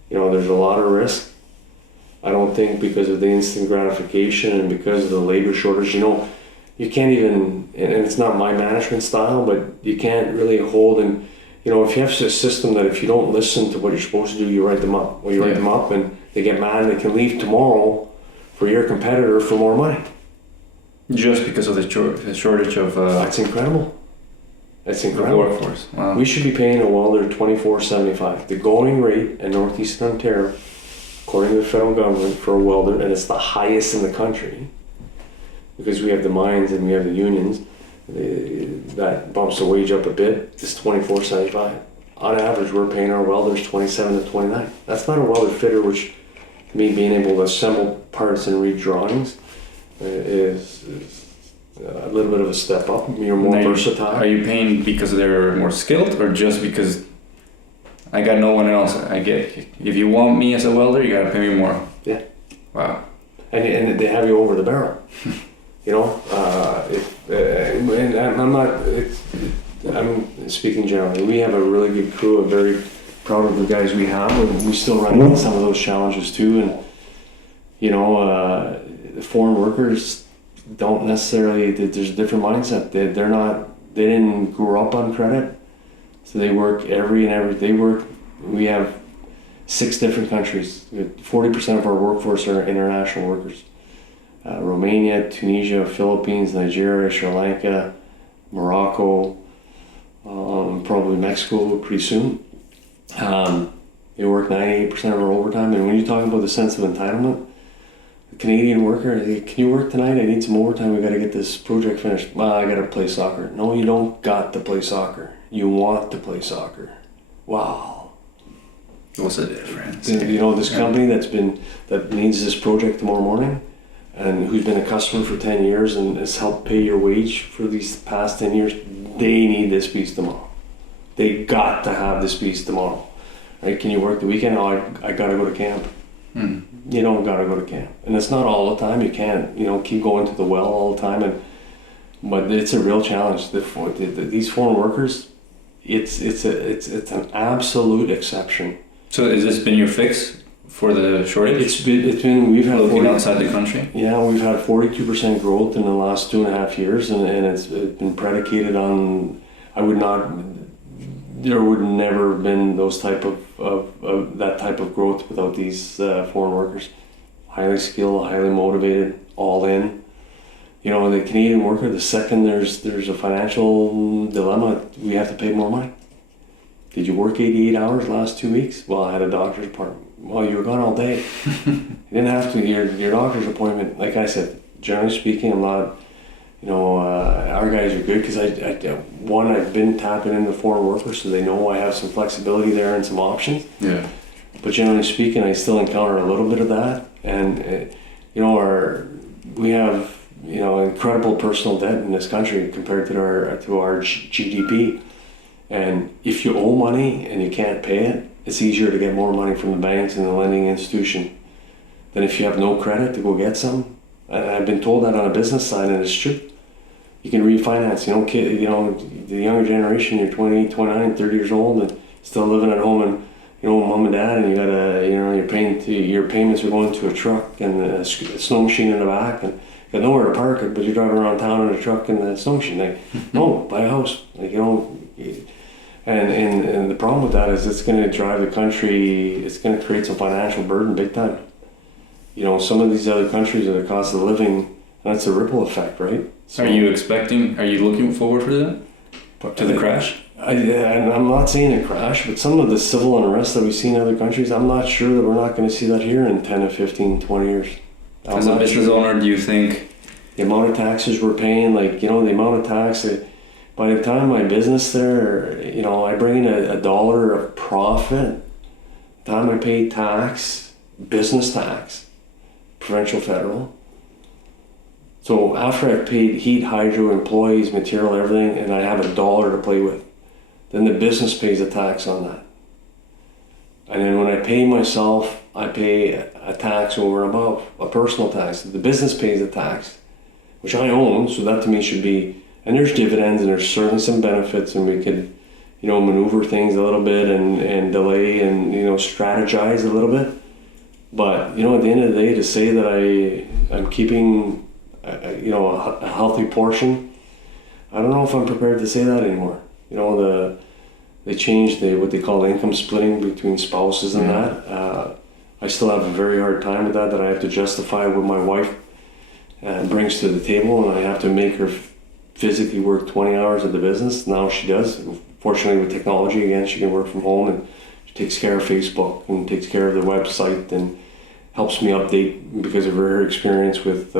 There's a lot of risk. I don't think, because of the instant gratification and because of the labor shortage, you can't even, and it's not my management style, but you can't really hold, and if you have a system that if you don't listen to what you're supposed to do, you write them up. Well, you write them up, and they get mad and they can leave tomorrow for your competitor for more money. Just because of the shortage of... That's incredible. That's incredible. Workforce. Wow. We should be paying a welder $24.75. The going rate in Northeastern Ontario, according to the federal government, for a welder, and it's the highest in the country, because we have the mines and we have the unions, that bumps the wage up a bit. It's $24.75. On average, we're paying our welders $27 to $29. That's not a welder fitter, which, to me, being able to assemble parts and read drawings is a little bit of a step up. You're more versatile. Are you paying because they're more skilled, or just because I got no one else? If you want me as a welder, you gotta pay me more. Yeah. Wow. And they have you over the barrel. I'm speaking generally. We have a really good crew. I'm very proud of the guys we have, and we still run into some of those challenges too. And the foreign workers don't necessarily. There's a different mindset. They didn't grow up on credit, so they work We have 6 different countries. 40% of our workforce are international workers. Romania, Tunisia, Philippines, Nigeria, Sri Lanka, Morocco, probably Mexico pretty soon. They work 98% of our overtime. And when you're talking about the sense of entitlement, the Canadian worker, can you work tonight? I need some overtime. We got to get this project finished. Well, I got to play soccer. No, you don't got to play soccer. You want to play soccer. Wow. What's the difference? This company that needs this project tomorrow morning, and who's been a customer for 10 years and has helped pay your wage for these past 10 years, they need this piece tomorrow. They got to have this piece tomorrow. Right? Can you work the weekend? Oh, I got to go to camp. You don't got to go to camp. And it's not all the time. You can't, keep going to the well all the time. But it's a real challenge. These foreign workers, it's an absolute exception. So has this been your fix for the shortage? It's been we've had looking outside the country. Yeah, we've had 42% growth in the last 2.5 years, and it's been predicated on. There would never have been those type of that type of growth without these foreign workers. Highly skilled, highly motivated, all in. You know, the Canadian worker, the second there's a financial dilemma, we have to pay more money. Did you work 88 hours last 2 weeks? Well, I had a doctor's appointment. Well, you were gone all day. You didn't have to. Your doctor's appointment, like I said, generally speaking, I'm not, our guys are good because I've been tapping into foreign workers, so they know I have some flexibility there and some options. Yeah. But generally speaking, I still encounter a little bit of that. And, we have, incredible personal debt in this country compared to our GDP. And if you owe money and you can't pay it, it's easier to get more money from the banks and the lending institution than if you have no credit to go get some. And I've been told that on a business side, and it's true. You can refinance. The younger generation, you're 28, 29, 30 years old and still living at home, and mom and dad, and you gotta, your payments are going to a truck and a snow machine in the back, and you got nowhere to park it, but you're driving around town in a truck and a snow machine. Like, no, buy a house. And the problem with that is it's going to drive the country, it's going to create some financial burden big time. Some of these other countries, the cost of living, that's a ripple effect, right? So, are you looking forward for that? To the crash? I'm not saying a crash, but some of the civil unrest that we see in other countries, I'm not sure that we're not going to see that here in 10 to 15, 20 years. As a business owner, do you think? The amount of taxes we're paying, the amount of tax, by the time my business there, I bring in a dollar of profit, the time I pay tax, business tax, provincial, federal. So after I've paid heat, hydro, employees, material, everything, and I have a dollar to play with, then the business pays a tax on that. And then when I pay myself, I pay a tax over and above, a personal tax. The business pays a tax, which I own, so that to me should be, and there's dividends and there's certainly some benefits, and we could, maneuver things a little bit and delay and, strategize a little bit. But, at the end of the day, to say that I'm keeping, a healthy portion, I don't know if I'm prepared to say that anymore. They changed what they call income splitting between spouses and that. I still have a very hard time with that I have to justify what my wife brings to the table, and I have to make her physically work 20 hours at the business. Now she does. Fortunately, with technology, again, she can work from home, and she takes care of Facebook and takes care of the website and helps me update because of her experience with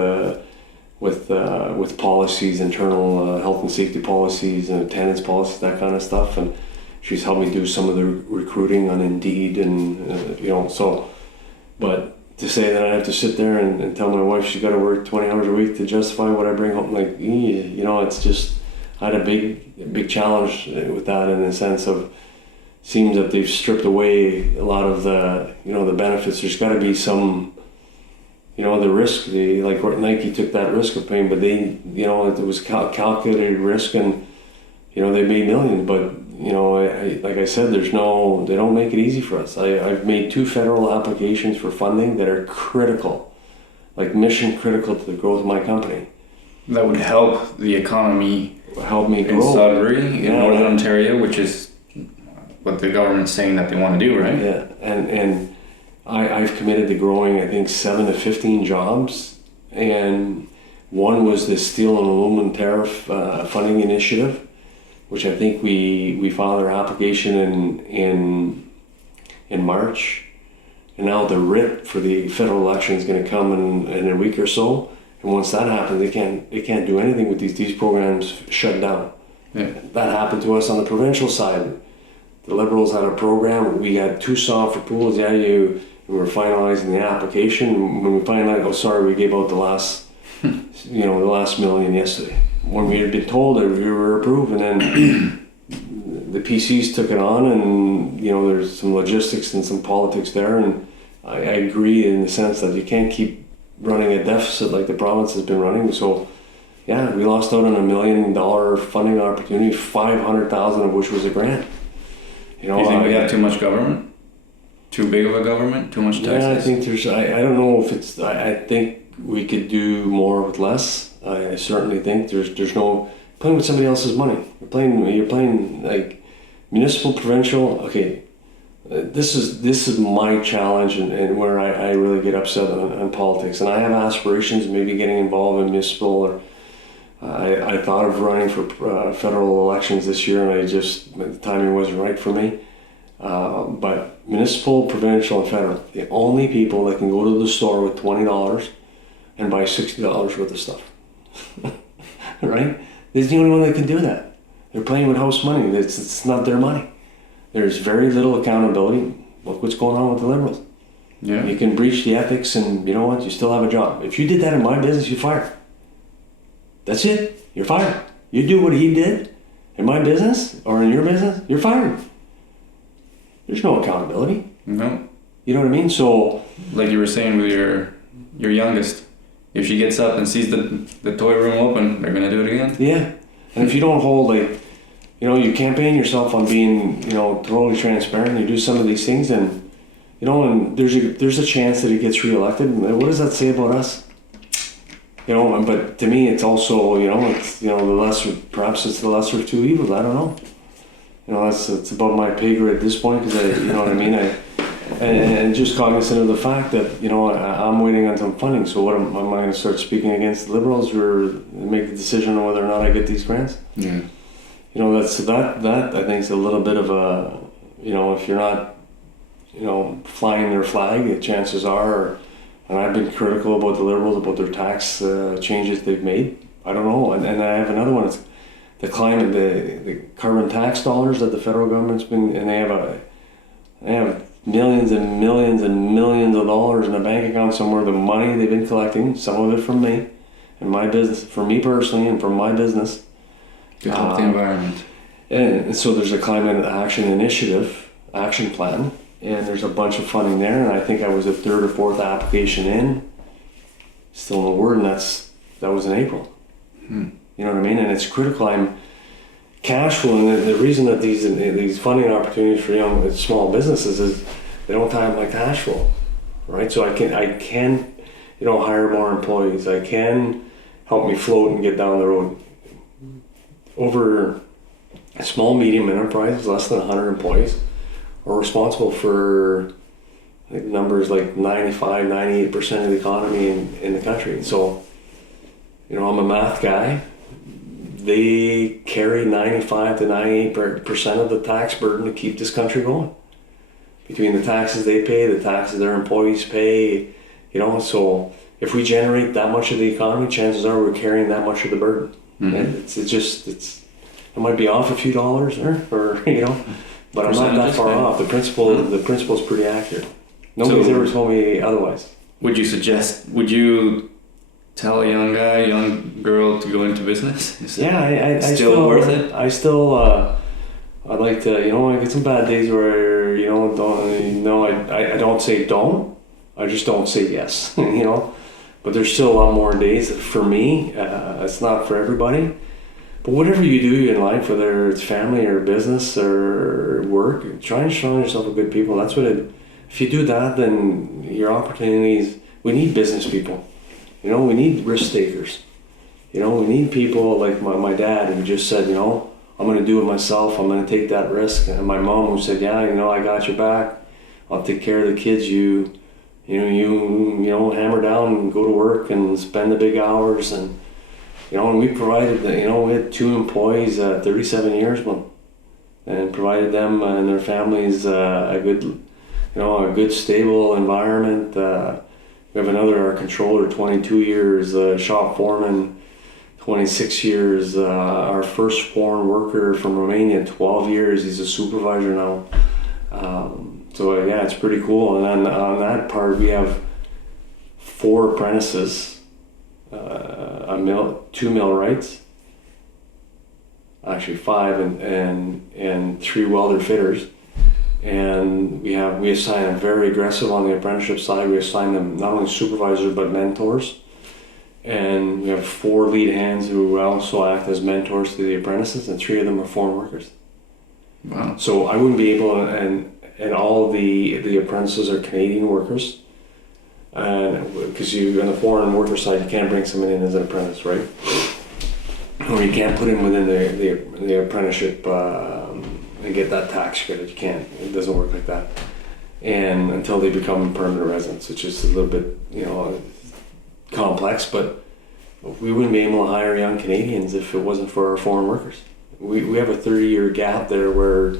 policies, internal health and safety policies and attendance policies, that kind of stuff. And she's helped me do some of the recruiting on Indeed, and so. But to say that I have to sit there and tell my wife she's got to work 20 hours a week to justify what I bring home, it's just, I had a big challenge with that, in the sense of, seems that they've stripped away a lot of the, the benefits. There's got to be some, the risk, like Nike took that risk of paying, but they, it was calculated risk, and, they made millions, but, like I said, they don't make it easy for us. I've made 2 federal applications for funding that are critical, like mission critical to the growth of my company. That would help the economy. Help me grow. In Sudbury, in Northern Ontario, which is what the government's saying that they want to do, right? Yeah, and I've committed to growing, I think, 7 to 15 jobs, and one was the steel and aluminum tariff funding initiative, which I think we filed our application in March, and now the writ for the federal election is going to come in a week or so, and once that happens, they can't do anything with these programs shut down. Yeah. That happened to us on the provincial side. The Liberals had a program. We had 2 software pools. We were finalizing the application. When we finalized, we gave out the last, the last million yesterday. When we had been told that we were approved, and then the PCs took it on, and there's some logistics and some politics there, and I agree in the sense that you can't keep running a deficit like the province has been running. So, yeah, we lost out on $1 million funding opportunity, 500,000 of which was a grant. Do you think we have too much government? Too big of a government? Too much taxes? Yeah, I think there's. I don't know if it's. I think we could do more with less. I certainly think there's no playing with somebody else's money. You're playing like municipal, provincial. Okay, this is my challenge and where I really get upset on politics. And I have aspirations of maybe getting involved in municipal, or I thought of running for federal elections this year, and the timing wasn't right for me. But municipal, provincial, and federal, the only people that can go to the store with $20 and buy $60 worth of stuff, right? They're the only one that can do that. They're playing with house money. It's not their money. There's very little accountability. Look what's going on with the Liberals. Yeah. You can breach the ethics, and you know what? You still have a job. If you did that in my business, you're fired. That's it. You're fired. You do what he did in my business or in your business, you're fired. There's no accountability. No. You know what I mean? So, like you were saying with your youngest, if she gets up and sees the toy room open, they're gonna do it again. yeah. And if you don't hold, you campaign yourself on being, totally transparent, you do some of these things, and, and there's a chance that he gets reelected. What does that say about us? But to me, it's also, it's, the lesser, perhaps it's the lesser of two evils. I don't know. It's above my pay grade at this point, because you know what I mean? And just cognizant of the fact that, I'm waiting on some funding. So what am I going to start speaking against the Liberals or make the decision on whether or not I get these grants? Yeah. That I think is a little bit of a, if you're not, flying their flag, the chances are, and I've been critical about the Liberals, about their tax changes they've made. I don't know. And I have another one. It's the climate, the carbon tax dollars that the federal government's been, and they have millions and millions and millions of dollars in a bank account somewhere. The money they've been collecting, some of it from me and my business, from me personally and from my business. To help the environment. And so there's a climate action plan, and there's a bunch of funding there. And I think I was a third or fourth application in, still no word, and that was in April. You know what I mean? And it's critical. I'm cash flow, and the reason that these funding opportunities for young small businesses is they don't tie up my cash flow, right? So I can hire more employees. I can help me float and get down the road. Over a small medium enterprise, less than 100 employees, are responsible for, I think, numbers like 95-98% of the economy in the country. So, I'm a math guy. They carry 95 to 98% of the tax burden to keep this country going. Between the taxes they pay, the taxes their employees pay, so if we generate that much of the economy, chances are we're carrying that much of the burden. Mm-hmm. And it might be off a few dollars or but I'm not that far off. The principle is pretty accurate. Nobody's ever told me otherwise. Would you tell a young girl to go into business? Is I still worth it? I'd like to, I get some bad days where, I don't say don't. I just don't say yes, But there's still a lot more days for me. It's not for everybody. But whatever you do in life, whether it's family or business or work, try and surround yourself with good people. That's if you do that, then your opportunities, we need business people. We need risk takers. We need people like my dad who just said, I'm going to do it myself. I'm going to take that risk. And my mom who said, I got your back. I'll take care of the kids. You hammer down and go to work and spend the big hours. And, and we provided, we had 2 employees, 37 years, and provided them and their families a good stable environment. We have our controller, 22 years, shop foreman, 26 years, our first foreign worker from Romania, 12 years, he's a supervisor now. It's pretty cool. And then on that part, we have 4 apprentices, 2 millwrights, actually 5, and 3 welder fitters. And we assign them very aggressive on the apprenticeship side. We assign them not only supervisors but mentors. And we have 4 lead hands who also act as mentors to the apprentices, and 3 of them are foreign workers. Wow. So I wouldn't be able to, and all of the apprentices are Canadian workers. And because on the foreign worker side, you can't bring someone in as an apprentice, right? Or you can't put him within the apprenticeship and get that tax credit. You can't. It doesn't work like that. And until they become permanent residents, which is a little bit, complex, but we wouldn't be able to hire young Canadians if it wasn't for our foreign workers. We have a 30-year gap there where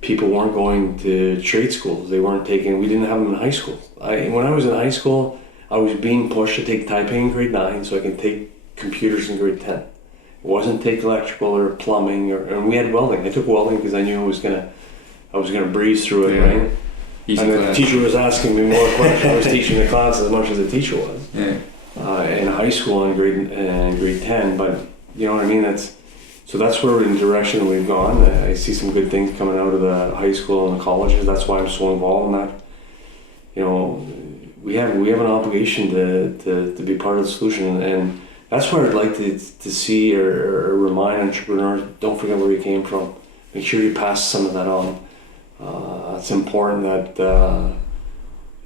people weren't going to trade schools. They weren't taking, we didn't have them in high school. When I was in high school, I was being pushed to take typing in grade 9 so I can take computers in grade 10. It wasn't take electrical or plumbing, and we had welding. I took welding because I knew I was gonna breeze through it, right? Easy and class. The teacher was asking me more questions. I was teaching the class as much as the teacher was. Yeah. In high school and grade 10, but you know what I mean. That's where in the direction we've gone. I see some good things coming out of the high school and the colleges. That's why I'm so involved in that. We have an obligation to be part of the solution, and that's where I'd like to see or remind entrepreneurs: don't forget where you came from. Make sure you pass some of that on. It's important that.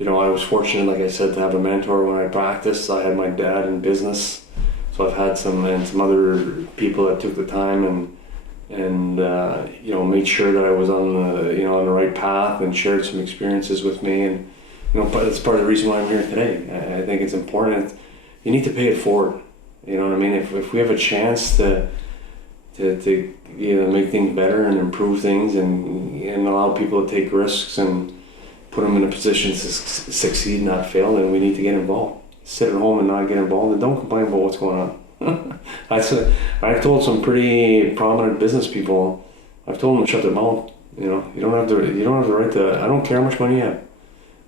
I was fortunate, like I said, to have a mentor when I practiced. I had my dad in business, so I've had some other people that took the time and made sure that I was on the right path and shared some experiences with me. And but that's part of the reason why I'm here today. I think it's important. You need to pay it forward. You know what I mean? If we have a chance to make things better and improve things and allow people to take risks and put them in a position to succeed and not fail, then we need to get involved. Sit at home and not get involved, and don't complain about what's going on. I've told some pretty prominent business people, I've told them to shut their mouth. You don't have the right to. I don't care how much money you have.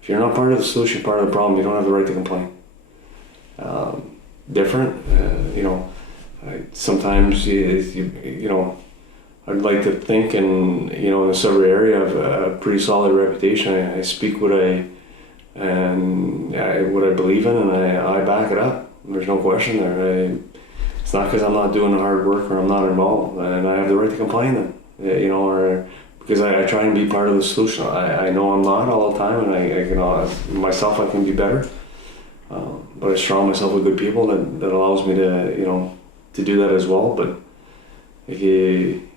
If you're not part of the solution, part of the problem, you don't have the right to complain. Sometimes I'd like to think, and in the Sudbury area, I have a pretty solid reputation. I speak what I believe in, and I back it up. There's no question there. It's not because I'm not doing the hard work or I'm not involved, and I have the right to complain then, or because I try and be part of the solution. I know I'm not all the time, and I can be better, but I surround myself with good people that allows me to do that as well. But if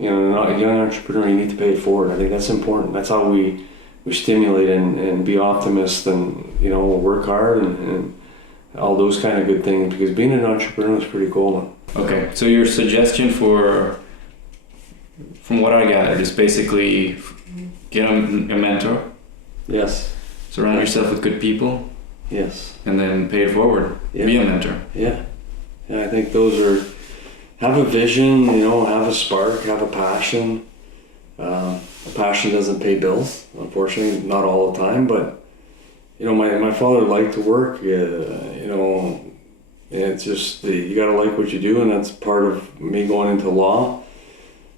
not a young entrepreneur, you need to pay it forward. I think that's important. That's how we stimulate and be optimists and work hard and all those kind of good things, because being an entrepreneur is pretty cool. Okay, so your suggestion from what I got, is basically get a mentor. Yes. Surround yourself with good people. Yes. And then pay it forward. Yeah. Be a mentor. Yeah. I think those are. Have a vision, have a spark, have a passion. A passion doesn't pay bills, unfortunately, not all the time, but, my father liked to work, it's just, you gotta like what you do, and that's part of me going into law.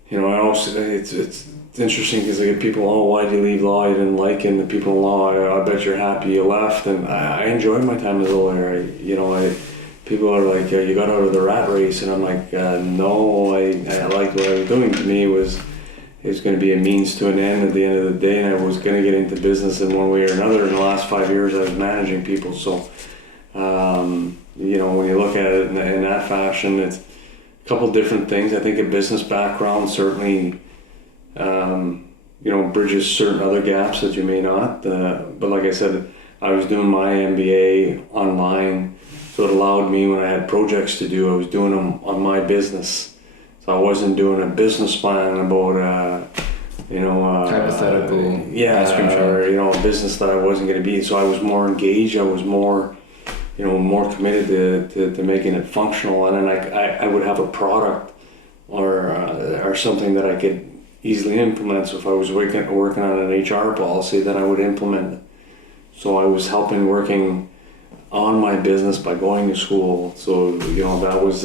I also, it's interesting because I get people, why did you leave law? You didn't like it, and the people in law, I bet you're happy you left, and I enjoyed my time as a lawyer. People are like, you got out of the rat race, and I'm like, no, I liked what I was doing. To me, it was going to be a means to an end at the end of the day, and I was going to get into business in one way or another. In the last 5 years, I was managing people, so when you look at it in that fashion, it's a couple different things. I think a business background certainly, bridges certain other gaps that you may not. But like I said, I was doing my MBA online. So it allowed me, when I had projects to do, I was doing them on my business. So I wasn't doing a business plan about, hypothetical ice cream shop, or a business that I wasn't going to be. So I was more engaged. I was more, more committed to making it functional. And then I would have a product or something that I could easily implement. So if I was working on an HR policy, then I would implement it. So I was working on my business by going to school. So that was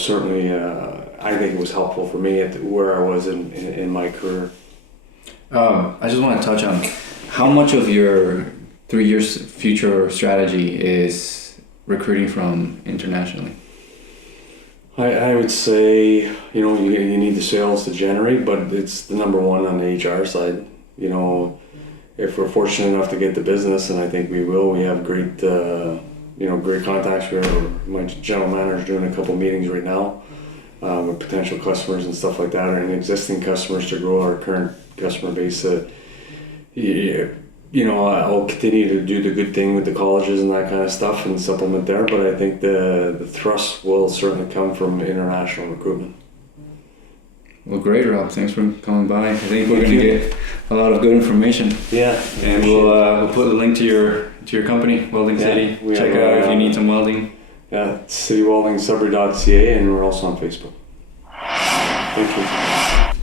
certainly I think it was helpful for me at where I was in my career. I just want to touch on how much of your 3 years future strategy is recruiting from internationally. I would say you need the sales to generate, but it's the number one on the HR side. If we're fortunate enough to get the business, and I think we will, we have great, great contacts. My general manager's doing a couple meetings right now potential customers and stuff like that, or any existing customers to grow our current customer base. I'll continue to do the good thing with the colleges and that kind of stuff and supplement there, but I think the thrust will certainly come from international recruitment. Well, great, Rob. Thanks for coming by. I think we're going to get a lot of good information. Yeah, and we'll put the link to your company, Welding City. Check it out if you need some welding. Yeah, citywelding.sudbury.ca, and we're also on Facebook. Thank you.